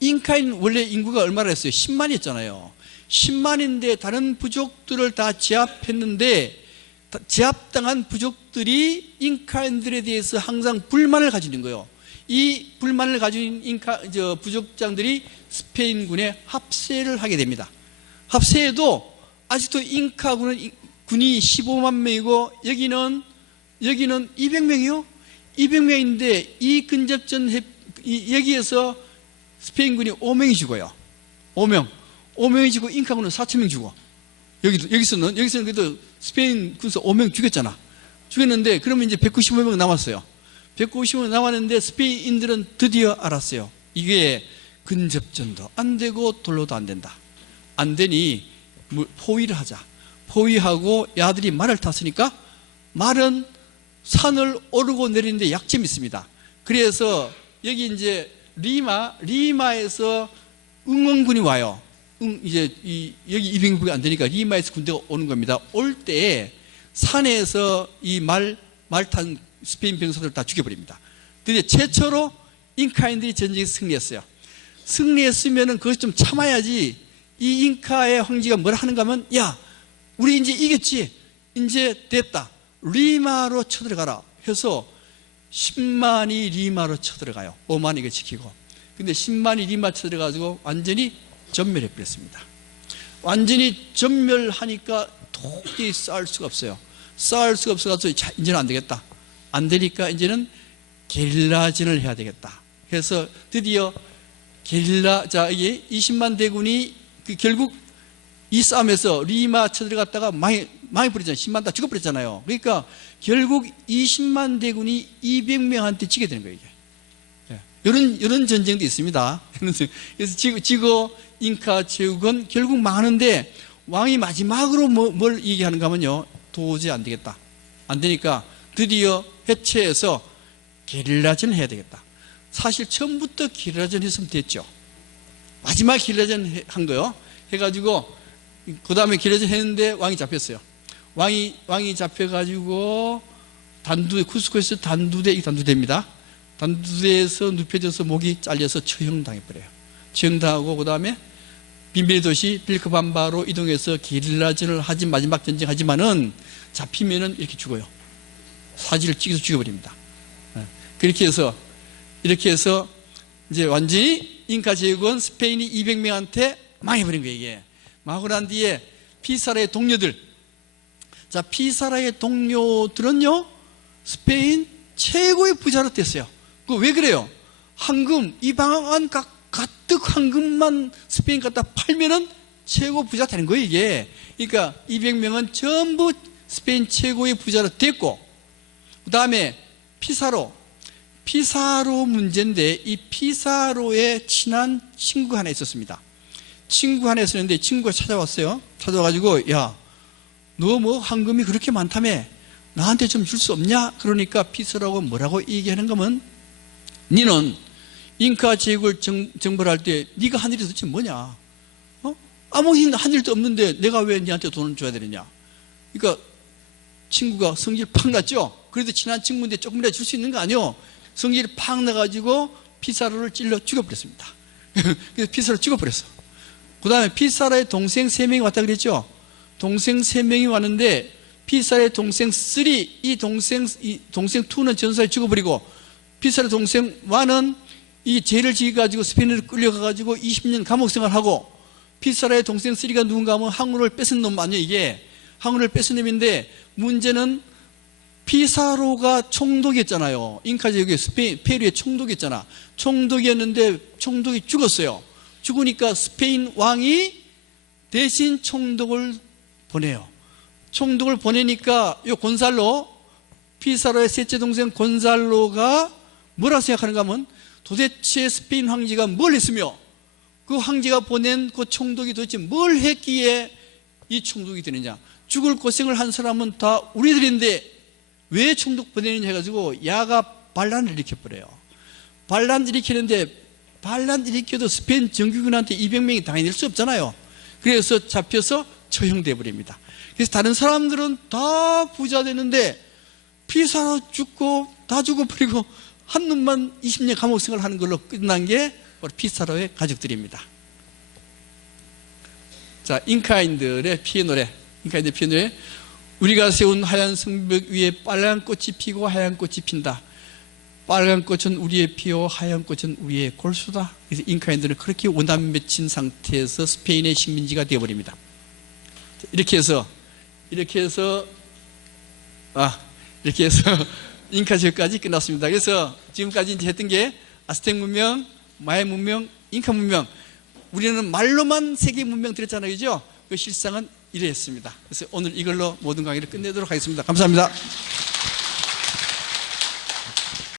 잉카인 원래 인구가 얼마나 했어요? 10만이었잖아요. 10만인데 다른 부족들을 다 제압했는데, 제압당한 부족들이 잉카인들에 대해서 항상 불만을 가지는 거예요. 이 불만을 가진 부족장들이 스페인군에 합세를 하게 됩니다. 합세에도 아직도 잉카군은 군이 15만 명이고, 여기는 200명이요. 200명인데 이 근접전 여기에서 스페인군이 5명이 죽어요. 5명이 죽고 잉카군은 4,000명 죽어. 여기서는 그래도 스페인 군사 5명 죽였잖아. 죽였는데, 그러면 이제 195명 남았어요. 195명 남았는데 스페인인들은 드디어 알았어요. 이게 근접전도 안 되고 돌로도 안 된다. 안 되니 포위를 하자. 포위하고 야들이 말을 탔으니까, 말은 산을 오르고 내리는데 약점이 있습니다. 그래서 여기 이제 리마에서 응원군이 와요. 여기 200명이 안 되니까 리마에서 군대가 오는 겁니다. 올 때 산에서 이 말 탄 스페인 병사들 다 죽여버립니다. 근데 최초로 잉카인들이 전쟁에서 승리했어요. 승리했으면은 그것 좀 참아야지. 이 잉카의 황제가 뭐라 하는가 하면, 야, 우리 이제 이겼지. 이제 됐다. 리마로 쳐들어가라 해서 10만이 리마로 쳐들어가요. 5만이 이거 지키고. 근데 10만이 리마 쳐들어가지고 완전히 전멸해버렸습니다. 완전히 전멸하니까 도저히 싸울 수가 없어요. 싸울 수가 없어서 이제는 안 되겠다. 안 되니까 이제는 게릴라전을 해야 되겠다. 그래서 드디어 이게 20만 대군이 결국 이 싸움에서 리마 쳐들어갔다가 망해버렸잖아요. 10만 다 죽어버렸잖아요. 그러니까 결국 20만 대군이 200명한테 지게 되는 거예요. 이게. 이런 전쟁도 있습니다. 그래서 지고 잉카 제국은 결국 망하는데 왕이 마지막으로 뭘 얘기하는가 하면요. 도저히 안 되겠다. 안 되니까 드디어 해체해서 게릴라전을 해야 되겠다. 사실 처음부터 게릴라전 했으면 됐죠. 마지막 게릴라전 한 거요. 해가지고 그 다음에 게릴라전 했는데 왕이 잡혔어요. 왕이 잡혀가지고 쿠스코에서 단두대입니다. 단두대에서 눕혀져서 목이 잘려서 처형당해버려요. 처형당하고 그 다음에 비밀의 도시 빌크반바로 이동해서 게릴라전을 하지 마지막 전쟁하지만은 잡히면은 이렇게 죽어요. 사지를 찍어서 죽여버립니다. 이렇게 해서 이제 완전히 잉카 제국은 스페인이 200명한테 망해버린 거예요. 이게 망하고 난 뒤에 피사라의 동료들, 자 피사라의 동료들은요 스페인 최고의 부자로 됐어요. 그 왜 그래요? 황금 이 방안 가득 황금만 스페인 갖다 팔면은 최고 부자 되는 거예요. 이게 그러니까 200명은 전부 스페인 최고의 부자로 됐고, 그 다음에 피사로 문제인데 이 피사로의 친한 친구 하나 있었습니다. 친구 하나 있었는데 친구가 찾아왔어요. 찾아와가지고 야, 너 뭐 황금이 그렇게 많다며 나한테 좀 줄 수 없냐? 그러니까 피사로가 뭐라고 얘기하는 거면 니는 잉카 제국을 정벌할 때 네가 한 일이 도대체 뭐냐? 아무 한 일도 없는데 내가 왜 니한테 돈을 줘야 되느냐? 그러니까 친구가 성질 팍 났죠. 그래도 친한 친구인데 조금이라도 줄 수 있는 거 아니요? 성질이 팍 나가지고 피사로를 찔러 죽여버렸습니다. 그래서 피사로 죽여버렸어. 그 다음에 피사로의 동생 3명이 왔다 그랬죠. 동생 3명이 왔는데 피사로의 동생 3, 이 동생 2는 전사에 죽어버리고 피사로 동생 1은 이 죄를 지어가지고 스페인으로 끌려가가지고 20년 감옥 생활하고, 피사로의 동생 3가 누군가 하면 항우를 뺏은 놈 아니에요. 이게 항우를 뺏은 놈인데 문제는 피사로가 총독이었잖아요. 잉카 제국의 페루에 총독이었잖아. 총독이었는데 총독이 죽었어요. 죽으니까 스페인 왕이 대신 총독을 보내요. 총독을 보내니까 이 곤살로, 피사로의 셋째 동생 곤살로가 뭐라고 생각하는가 하면 도대체 스페인 황제가 뭘 했으며 그 황제가 보낸 그 총독이 도대체 뭘 했기에 이 총독이 되느냐. 죽을 고생을 한 사람은 다 우리들인데 왜 총독 보내느냐 해가지고 야가 반란을 일으켜버려요. 반란 일으키는데 반란 일으켜도 스페인 정규군한테 200명이 당해낼 수 없잖아요. 그래서 잡혀서 처형돼 버립니다. 그래서 다른 사람들은 다 부자 되는데 피사로 죽고 다 죽어버리고 한 놈만 20년 감옥 생활을 하는 걸로 끝난 게 바로 피사로의 가족들입니다. 자, 잉카인들의 피의 노래. 우리가 세운 하얀 성벽 위에 빨간 꽃이 피고 하얀 꽃이 핀다. 빨간 꽃은 우리의 피요 하얀 꽃은 우리의 골수다. 그래서 잉카인들은 그렇게 오남 맺힌 상태에서 스페인의 식민지가 되어버립니다. 이렇게 해서 잉카 제국까지 끝났습니다. 그래서 지금까지 이제 했던 게 아스텍 문명, 마야 문명, 잉카 문명. 우리는 말로만 세계 문명 들었잖아요. 그죠? 그 실상은 이랬습니다. 그래서 오늘 이걸로 모든 강의를 끝내도록 하겠습니다. 감사합니다.